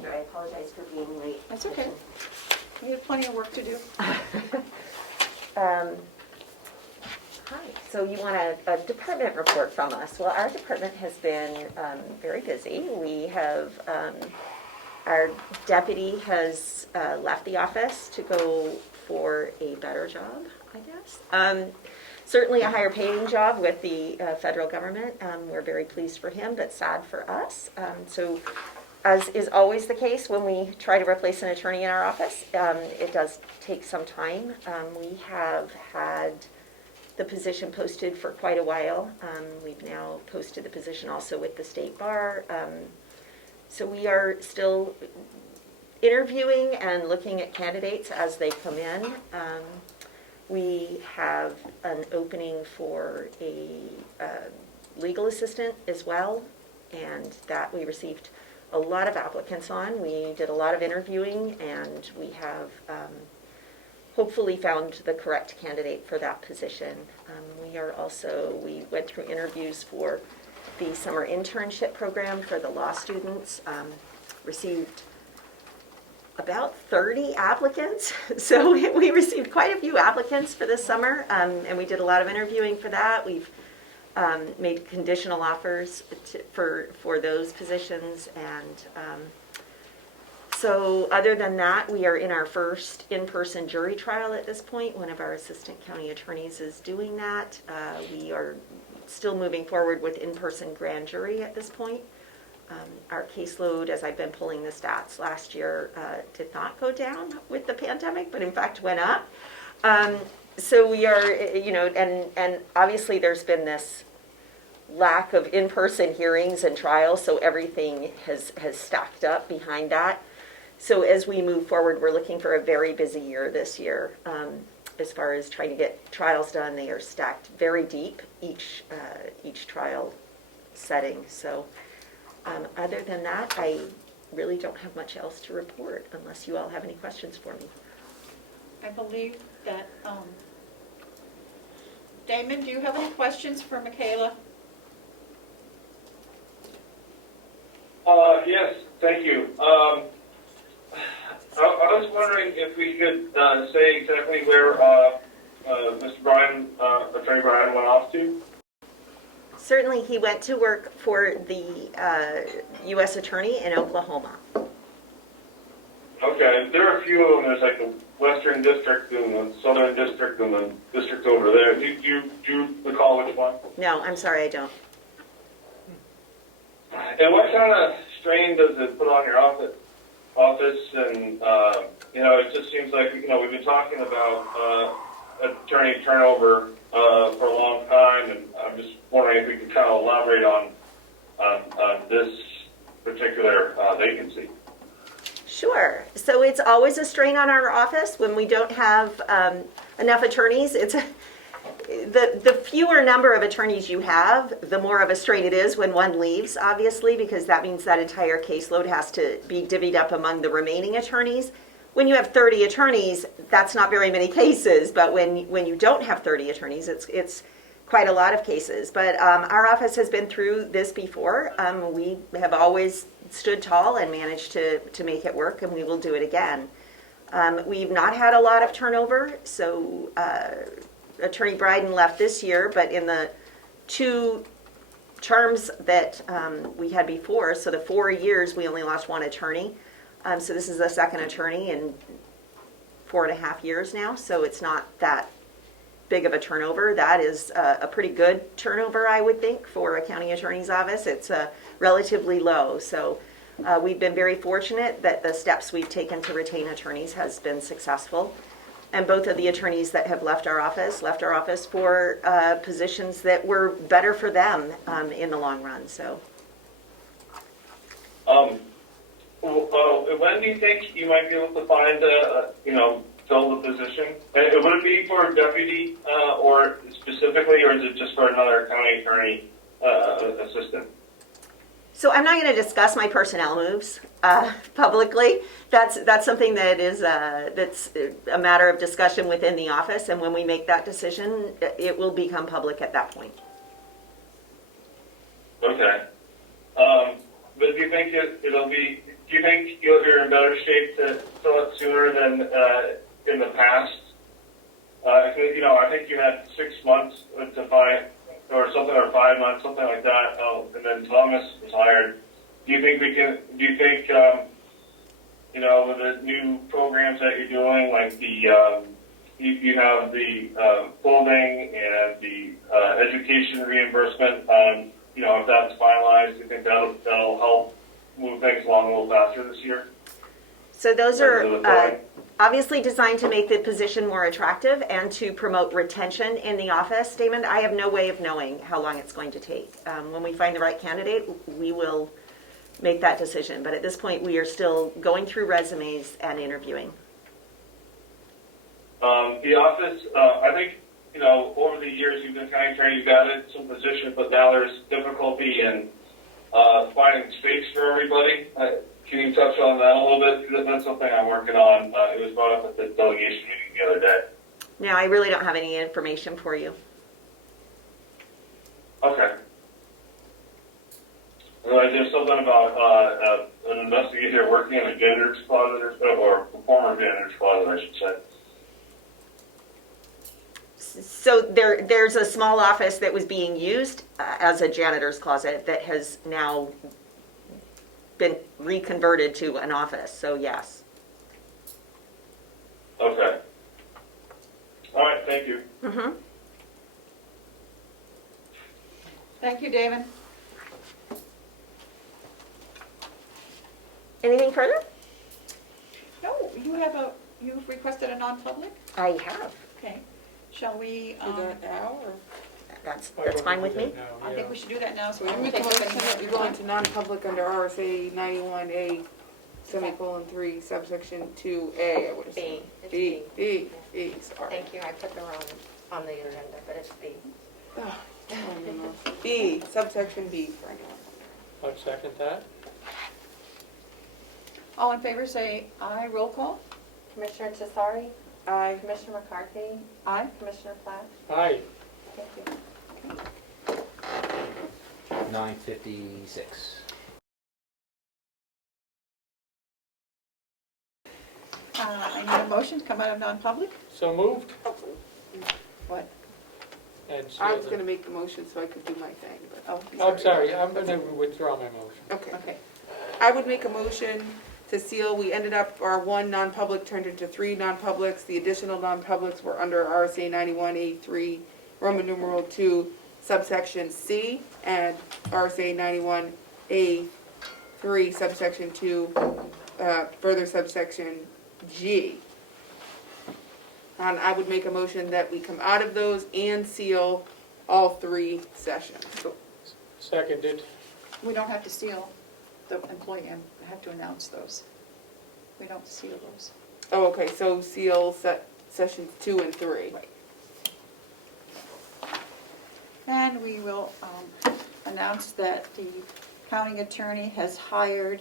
I apologize for being late. That's okay. We have plenty of work to do. Hi, so you want a department report from us. Well, our department has been very busy. We have, our deputy has left the office to go for a better job, I guess. certainly a higher paying job with the federal government. We're very pleased for him, but sad for us. So as is always the case when we try to replace an attorney in our office, it does take some time. We have had the position posted for quite a while. We've now posted the position also with the state bar. So we are still interviewing and looking at candidates as they come in. We have an opening for a legal assistant as well, and that we received a lot of applicants on. We did a lot of interviewing, and we have hopefully found the correct candidate for that position. We went through interviews for the summer internship program for the law students, received about 30 applicants. So we received quite a few applicants for this summer, and we did a lot of interviewing for that. We've made conditional offers for those positions, and so other than that, we are in our first in-person jury trial at this point. One of our assistant county attorneys is doing that. We are still moving forward with in-person grand jury at this point. Our caseload, as I've been pulling the stats last year, did not go down with the pandemic, but in fact went up. So we are, and obviously there's been this lack of in-person hearings and trials, so everything has stacked up behind that. So as we move forward, we're looking for a very busy year this year. As far as trying to get trials done, they are stacked very deep, each trial setting. So other than that, I really don't have much else to report unless you all have any questions for me. I believe that, Damon, do you have any questions for Michaela? Yes, thank you. I was wondering if we could say exactly where Mr. Bryan, Attorney Bryan, went off to. Certainly, he went to work for the U.S. Attorney in Oklahoma. Okay, there are a few of them. There's like the Western District and the Southern District and the district over there. Do you recall which one? No, I'm sorry, I don't. And what kind of strain does it put on your office? And it just seems like we've been talking about attorney turnover for a long time, and I'm just wondering if we could kind of elaborate on this particular vacancy. Sure. So it's always a strain on our office when we don't have enough attorneys. It's the fewer number of attorneys you have, the more of a strain it is when one leaves, obviously, because that means that entire caseload has to be divvied up among the remaining attorneys. When you have 30 attorneys, that's not very many cases, but when you don't have 30 attorneys, it's quite a lot of cases. But our office has been through this before. We have always stood tall and managed to make it work, and we will do it again. We've not had a lot of turnover, so Attorney Bryden left this year, but in the 2 terms that we had before, so the 4 years, we only lost 1 attorney. So this is the second attorney in 4.5 years now, so it's not that big of a turnover. That is a pretty good turnover, I would think, for a county attorney's office. It's relatively low, so we've been very fortunate that the steps we've taken to retain attorneys has been successful. And both of the attorneys that have left our office for positions that were better for them in the long run. So, when do you think you might be able to find fill the position? And would it be for a deputy or specifically, or is it just for another county attorney assistant? So I'm not going to discuss my personnel moves publicly. That's something that is that's a matter of discussion within the office, and when we make that decision, it will become public at that point. Okay. But do you think it'll be? Do you think you're in better shape to fill it sooner than in the past? I think you had 6 months to find. Or something, or 5 months, something like that. And then Thomas was hired. Do you think with the new programs that you're doing, like the you have the clothing and the education reimbursement. If that's finalized, you think that'll help move things along a little faster this year? So those are Under the clothing? obviously designed to make the position more attractive and to promote retention in the office. Damon, I have no way of knowing how long it's going to take. When we find the right candidate, we will make that decision. But at this point, we are still going through resumes and interviewing. The office, I think, over the years you've been county attorney, you've got it some positions, but now there's difficulty in finding space for everybody. Can you touch on that a little bit? Because that's something I'm working on. It was brought up at the delegation meeting the other day. Now, I really don't have any information for you. Okay. There's something about an investigator working in a janitor's closet or a former janitor's closet, I should say. So there's a small office that was being used as a janitor's closet that has now been reconverted to an office, so yes. Okay. All right, thank you. Mm-hmm. Thank you, David. Anything further? No, you've requested a non-public? I have. Okay. Shall we, Do that now, or? That's Why don't fine we with do me. that now? I Yeah. think we should do that now, so we I don't make take a up motion any more that of we your go time. into non-public under RSA 91A, semicolon 3, subsection 2A, I would B, assume. it's B, B. B, sorry. Thank you, I put the wrong on the agenda, but it's B. Oh, I don't know. B, subsection B for anyone. I'd second that. All in favor, say aye. Roll call. Commissioner Tesari, Aye. Commissioner McCarthy, Aye. Commissioner Platt. Aye. Thank you. 9:56. I need a motion to come out of non-public. So moved. What? And I seal was the- going to make the motion so I could do my thing, but. Oh, I'm sorry, I'm going to withdraw my motion. Okay. okay. I would make a motion to seal, we ended up, our one non-public turned into 3 non-publics. The additional non-publics were under RSA 91A3, Roman numeral 2, subsection C, and RSA 91A3, subsection 2, further subsection G. And I would make a motion that we come out of those and seal all 3 sessions. Seconded. We don't have to seal the employee, I have to announce those. We don't seal those. Oh, okay, so seal sessions 2 and 3. Right. And we will announce that the county attorney has hired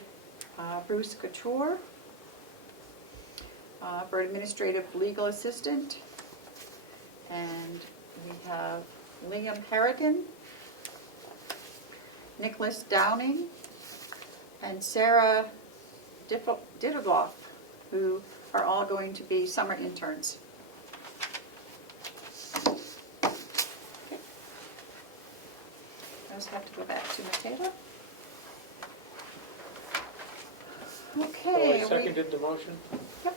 Bruce Couture for administrative legal assistant. And we have Liam Harrigan, Nicholas Downing, and Sarah Didogloff, who are all going to be summer interns. Okay. I just have to go back to Mateo. Okay. I seconded the motion. Yep.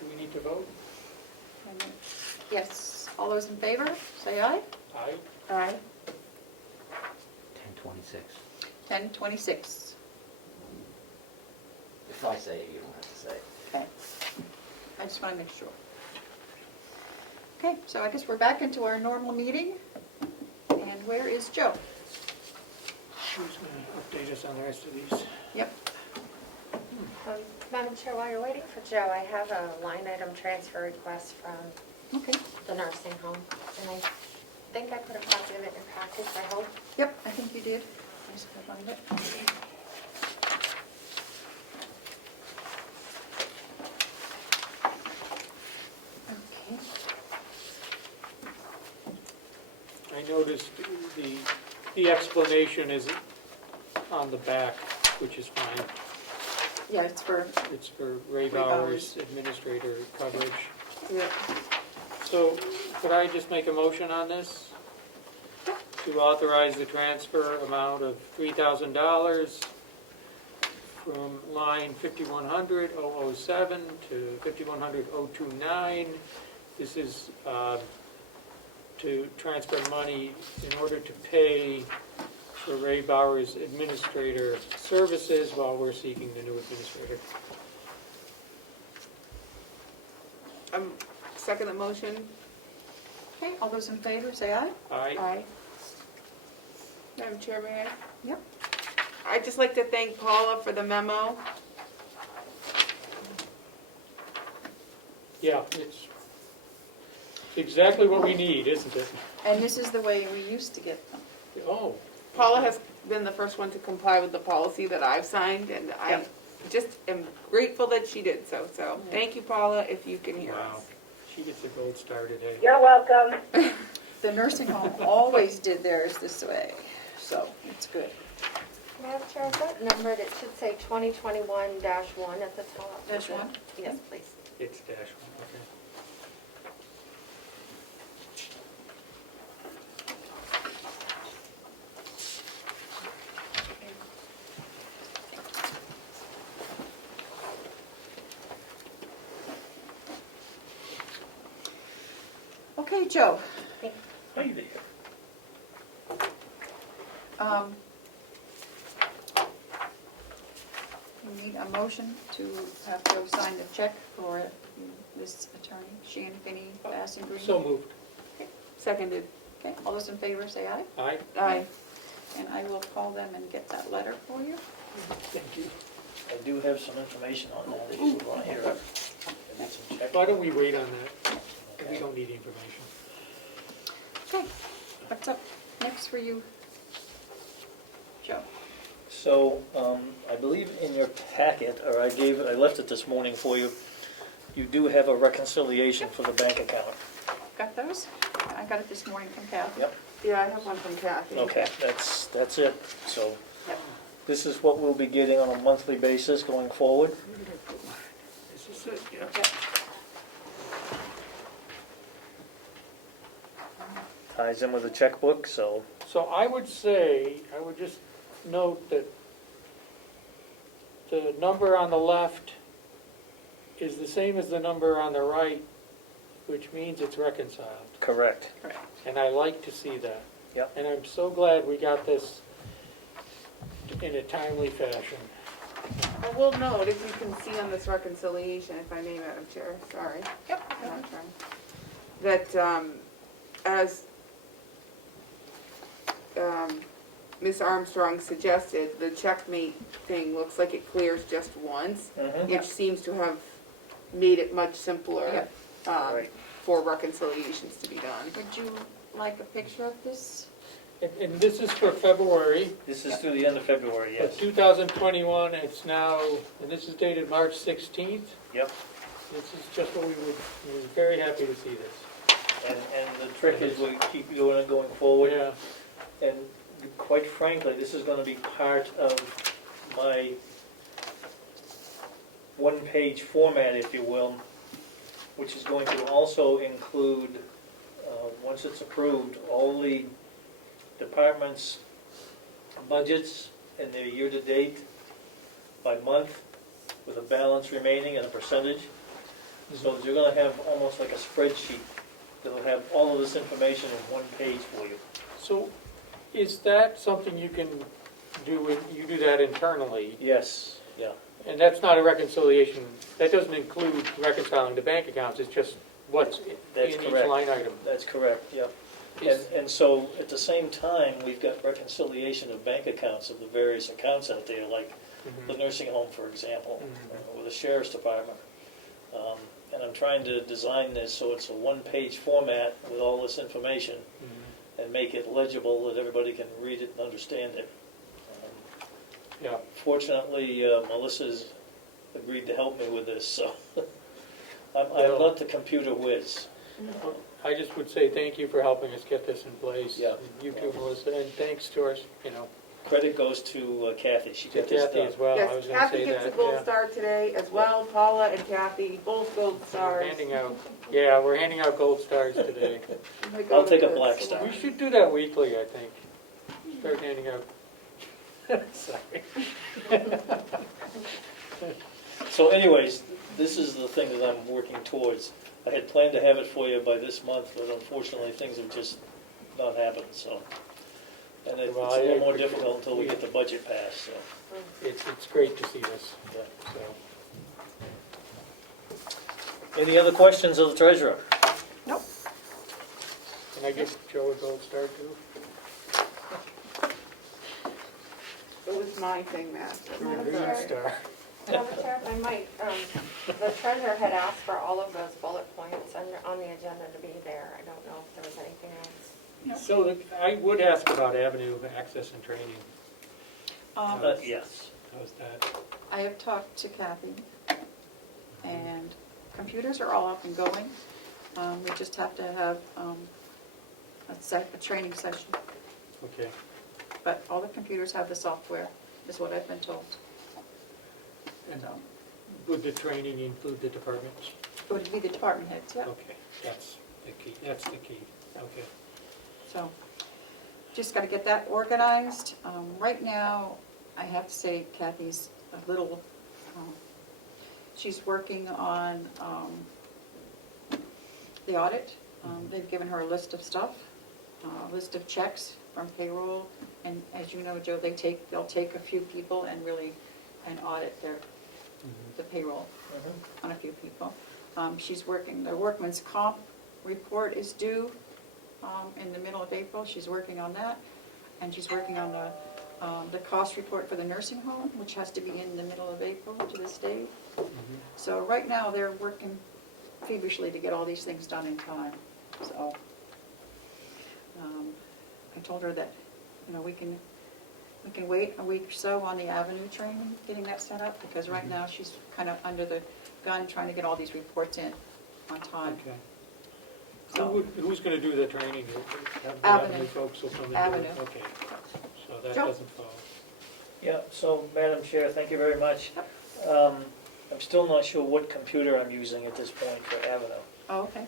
Do we need to vote? Yes, all those in favor, say aye. Aye. Aye. 10:26. 10:26. If I say it, you don't have to say it. Okay. I just want to make sure. Okay, so I guess we're back into our normal meeting. And where is Joe? Who's going to update us on the rest of these? Yep. Madam Chair, while you're waiting for Joe, I have a line item transfer request from Okay. the nursing home, and I think I put a copy of it in your package, I hope. Yep, I think you did. I just gotta find it. Okay. I noticed the explanation is on the back, which is fine. Yeah, it's for, It's for Ray Ray Bowers, administrator coverage. Yeah. So could I just make a motion on this? To authorize the transfer amount of $3,000 from line 5100-007 to 5100-029. This is to transfer money in order to pay for Ray Bauer's administrator services while we're seeking the new administrator. Second the motion. Okay, all those in favor, say aye. Aye. Aye. Madam Chair, may I? Yep. I'd just like to thank Paula for the memo. Yeah, it's exactly what we need, isn't it? And this is the way we used to get them. Oh. Paula has been the first one to comply with the policy that I've signed, and I Yep. just am grateful that she did so. So thank you, Paula, if you can hear Wow. us. She gets a gold star today. You're welcome. The nursing home always did theirs this way, so it's good. Madam Chair, is that numbered? It should say 2021-1 at the top. Dash one? Yes, please. It's dash one, okay. Okay, Joe. Hey there. We need a motion to have Joe sign the check for this attorney, Sheehan, Finney, Bass and Green. So moved. Seconded. Okay, all those in favor say aye. Aye. Aye. And I will call them and get that letter for you. Thank you. I do have some information on that if you want to hear it. I need some check. Why don't we wait on that? We don't need the information. Okay, what's up next for you, Joe? So, I believe in your packet, or I left it this morning for you, you do have a reconciliation for the bank account. Got those? I got it this morning from Kathy. Yep. Yeah, I have one from Kathy. Okay, that's it. So, Yep. this is what we'll be getting on a monthly basis going forward. This is it, yeah. Yep. Ties in with the checkbook, so, So I would just note that the number on the left is the same as the number on the right, which means it's reconciled. correct. And I like to see that. Yep. And I'm so glad we got this in a timely fashion. I will note, if you can see on this reconciliation, if I may, Madam Chair, sorry. Yep. I'm not trying. That, as Ms. Armstrong suggested, the checkmate thing looks like it clears just once, Mhm. which seems to have made it much simpler Yep. Right. for reconciliations to be done. Would you like a picture of this? And this is for February, This is through the end of February, but yes. 2021, it's now, and this is dated March 16th. Yep. This is just what we're very happy to see this. And the trick is we keep doing it going forward. Yeah. And quite frankly, this is gonna be part of my one-page format, if you will, which is going to also include, once it's approved, all the departments' budgets and their year-to-date by month with a balance remaining and a percentage. So you're gonna have almost like a spreadsheet that'll have all of this information in one page for you. So is that something you can do, you do that internally? Yes, yeah. And that's not a reconciliation, that doesn't include reconciling the bank accounts, it's just what's in That's each correct. line item. That's correct, yeah. Is- And so, at the same time, we've got reconciliation of bank accounts of the various accounts out there, like the Mhm. nursing home, for example, Mhm. or the sheriff's department. And I'm trying to design this so it's a one-page format with all this information Mhm. and make it legible that everybody can read it and understand it. Yeah, Fortunately, Melissa's agreed to help me with this, so I'm Yeah. not the computer whiz. I just would say thank you for helping us get this in place. Yeah. And you too, Melissa, and thanks to our, Credit goes to Kathy, she to got this Kathy done. as well, I was Yes, gonna Kathy say gets a that, gold yeah. star today as well, Paula and Kathy, both gold We're stars. handing out, yeah, we're handing out gold stars today. They go I'll to take a the black salon. star. We should do that weekly, I think. Start handing out. Sorry. So anyways, this is the thing that I'm working towards. I had planned to have it for you by this month, but unfortunately, things have just not happened, so. And it's a Well, little I- more difficult until we get the budget passed, so. It's great to see this, Yeah. so. Any other questions of the treasurer? Nope. Can I give Joe a gold star too? It was my thing, Matt. Or a green star? Madam Chair, if I might, the treasurer had asked for all of those bullet points on the agenda to be there. I don't know if there was anything else. So I would ask about avenue access and training. Yes. How's that? I have talked to Kathy, and computers are all up and going. We just have to have a training session, Okay. but all the computers have the software, is what I've been told. And So, would the training include the departments? it would be the department heads, yeah. Okay, that's the key, that's the key, okay. So, just gotta get that organized. Right now, I have to say Kathy's a little, she's working on the audit. They've given her a list of stuff, a list of checks from payroll. And as you know, Joe, they'll take a few people and really, and audit the payroll on a few people. She's working, the workman's comp report is due in the middle of April. She's working on that. And she's working on the cost report for the nursing home, which has to be in the middle of April to this date. So right now, they're working feverishly to get all these things done in time. So I told her that, you know, we can wait a week or so on the avenue training, getting that set up, because right now she's kind of under the gun trying to get all these reports in on time. Okay. So, Who's going to do the training? Have the Avenue. folks will come and do it? Avenue. Okay, so that Joe? doesn't fall. Yeah, so, Madam Chair, thank you very much. I'm still not sure what computer I'm using at this point for Avenue. oh, okay.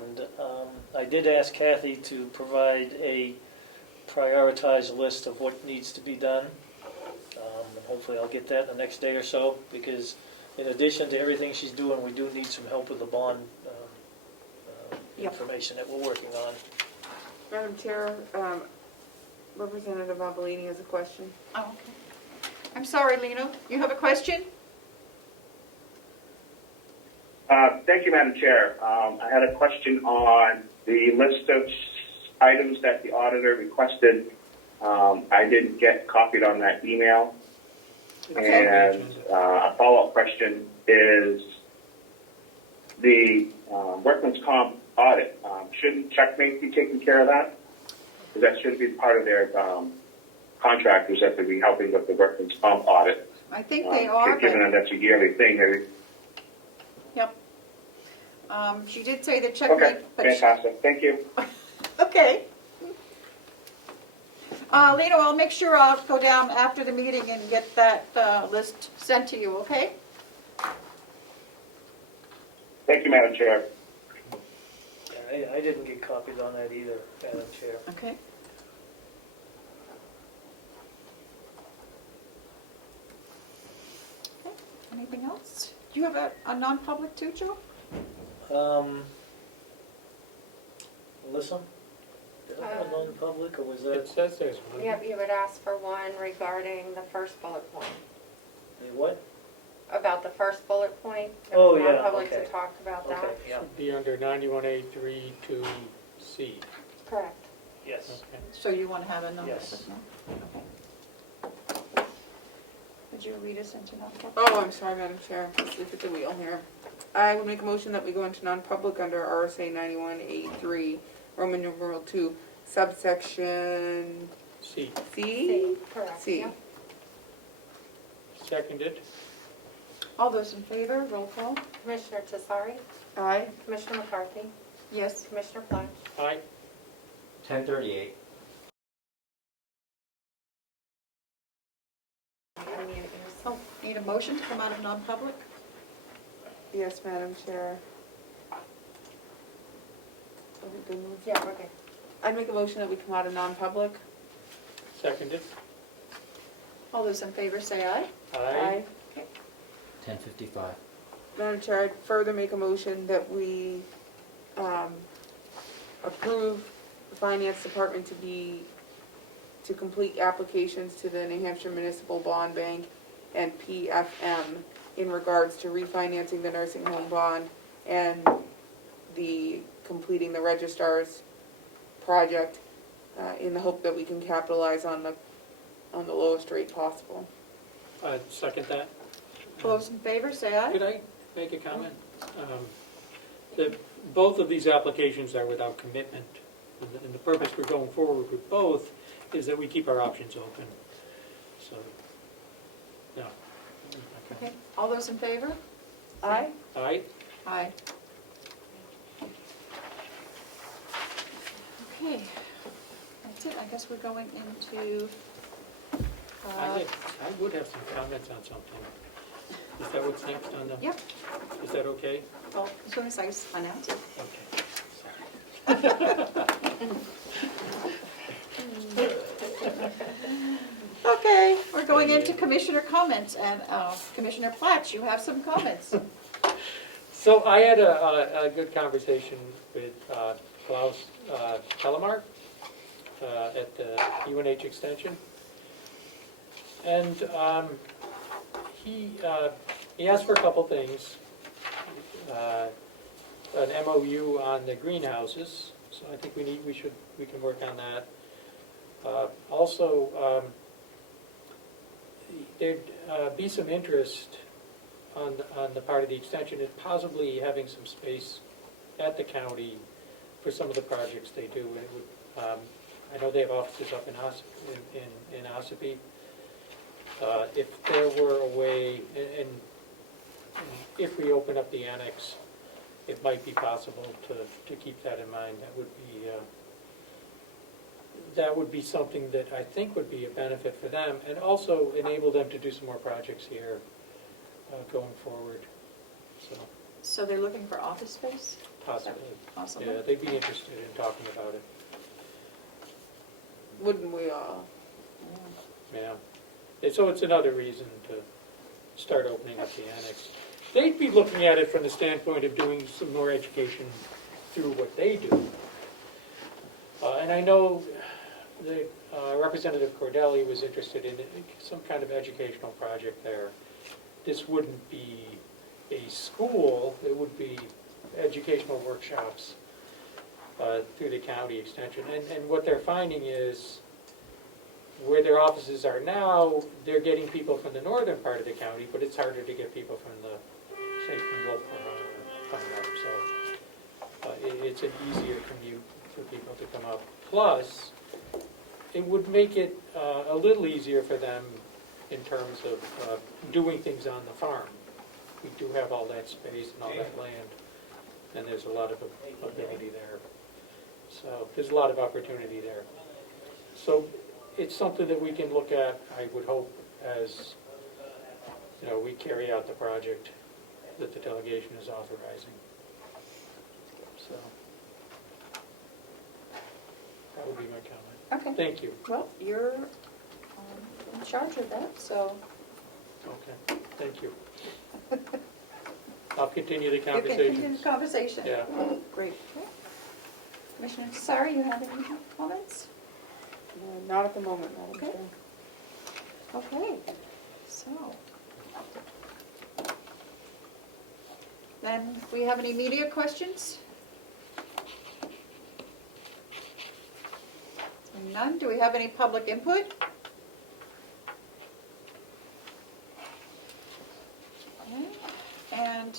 And I did ask Kathy to provide a prioritized list of what needs to be done. And hopefully I'll get that in the next day or so, because in addition to everything she's doing, we do need some help with the bond Yep. information that we're working on. Madam Chair, Representative Abolini has a question. Oh, okay. I'm sorry, Lino, you have a question? Thank you, Madam Chair. I had a question on the list of items that the auditor requested. I didn't get copied on that email. Okay. And a follow-up question is the workman's comp audit. Shouldn't Checkmate be taking care of that? Because that should be part of their contractors that would be helping with the workman's comp audit. I think they are, Given but, that that's a yearly thing. yep. She did say the Okay, checkmate, but, fantastic. Thank you. okay. Lino, I'll make sure I'll go down after the meeting and get that list sent to you, okay? Thank you, Madam Chair. I didn't get copied on that either, Madam Chair. Okay. Okay. Anything else? Do you have a non-public too, Joe? Melissa? Did I have a non-public, or was It that says there's one. Yep, you would ask for one regarding the first bullet point. the what? About the first bullet point. Oh, yeah, Non-public okay. to talk about that. Okay, yeah, Should be under 91A32C. Correct. yes. Okay. So you want to have a non-public Yes. now? Okay. Would you read us into non-public? Oh, I'm sorry, Madam Chair. Let's leave it the wheel here. I would make a motion that we go into non-public under RSA 91A3, Roman numeral 2, subsection C, C? C, correct. C. Yep. seconded. All those in favor, roll call. Commissioner Tesari, Aye. Commissioner McCarthy, Yes. Commissioner Flash. Aye. 10:38. Unmute yourself. Need a motion to come out of non-public? Yes, Madam Chair. Are we good with- Yeah, we're good. I'd make a motion that we come out of non-public. Seconded. All those in favor say aye. Aye. 10:55. Madam Chair, I'd further make a motion that we approve the Finance Department to complete applications to the New Hampshire Municipal Bond Bank and PFM in regards to refinancing the nursing home bond and completing the registrar's project in the hope that we can capitalize on the lowest rate possible. I second that. All those in favor, say aye. Could I make a comment? Both of these applications are without commitment, and the purpose for going forward with both is that we keep our options open. So, no. Okay, all those in favor? Aye? Aye? Aye. Okay, that's it. I guess we're going into, I would have some comments on something. Is that what's next on the? yep, Is that okay? well, as soon as I announce it. Okay. Okay, we're going into commissioner comments, and Commissioner Platts, you have some comments. So I had a good conversation with Klaus Telemark at the UNH Extension. And he asked for a couple things. An MOU on the greenhouses, so I think we can work on that. Also, there'd be some interest on the part of the extension in possibly having some space at the county for some of the projects they do. And it would, I know they have offices up in Ossipee. If there were a way, and if we open up the annex, it might be possible to keep that in mind. That would be something that I think would be a benefit for them, and also enable them to do some more projects here going forward. So they're looking for office space? Possibly. Possibly. Yeah, they'd be interested in talking about it. Wouldn't we all? Yeah. And so it's another reason to start opening up the annex. They'd be looking at it from the standpoint of doing some more education through what they do. And I know the Representative Cordelli was interested in some kind of educational project there. This wouldn't be a school, it would be educational workshops through the county extension. And what they're finding is, where their offices are now, they're getting people from the northern part of the county, but it's harder to get people from say from Wolfboro or from up. So it's an easier commute for people to come up. Plus, it would make it a little easier for them in terms of doing things on the farm. We do have all that space and all that land, and there's a lot of ability there. So there's a lot of opportunity there. So it's something that we can look at, I would hope, as we carry out the project that the delegation is authorizing. So that would be my comment. Okay. Thank you. Well, you're in charge of that, so Okay, thank you. I'll continue the you can continue conversation. the conversation. Yeah. Great. Okay. Commissioner Desari, you have any comments? Not at the moment, Madam Okay. Chair. Okay, so. Then, do we have any media questions? None. Do we have any public input? Okay. And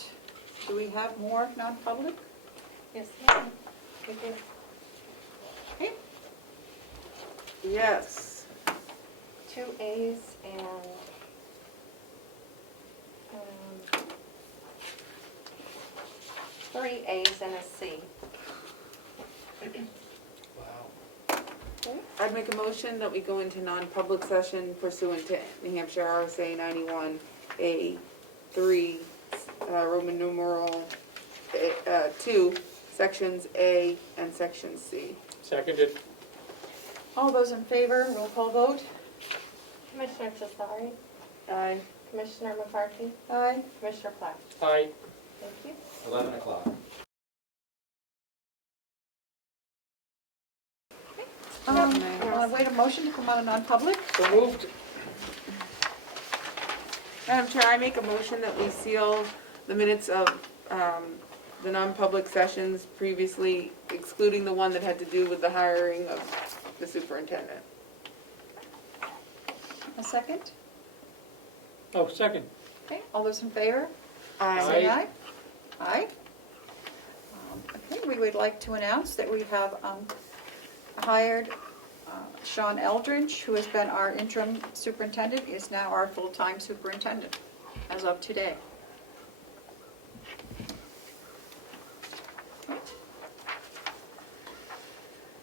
do we have more non-public? Yes, ma'am. We do. Okay. Yes. 2 A's and 3 A's and a C. Wow. Okay. I'd make a motion that we go into non-public session pursuant to New Hampshire RSA 91A3, Roman numeral 2, sections A and section C. Seconded. All those in favor, roll call vote? Commissioner Tesari, Aye. Commissioner McCarthy, Aye. Commissioner Platt. Aye. Thank you. 11 o'clock. Wait a motion to come out of non-public? So moved. Madam Chair, I make a motion that we seal the minutes of the non-public sessions previously, excluding the one that had to do with the hiring of the superintendent. A second? Oh, second. Okay, all those in favor? Aye. Say aye. Aye. Okay, we would like to announce that we have hired Sean Eldridge, who has been our interim superintendent, is now our full-time superintendent as of today.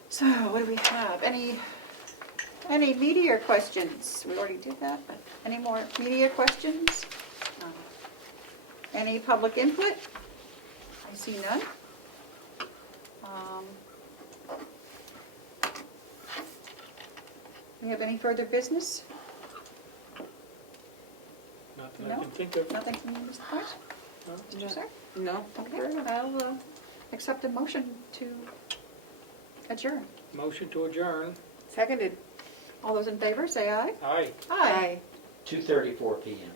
So, what do we have? Any media questions? We already did that, but any more media questions? Any public input? I see none. We have any further business? Not that I No? can think of. Nothing from you, Mr. Price? No. Did you, sir? No? Okay, I'll accept a motion to adjourn. Motion to adjourn. Seconded. All those in favor, say aye. Aye. Aye. 2:34 p.m.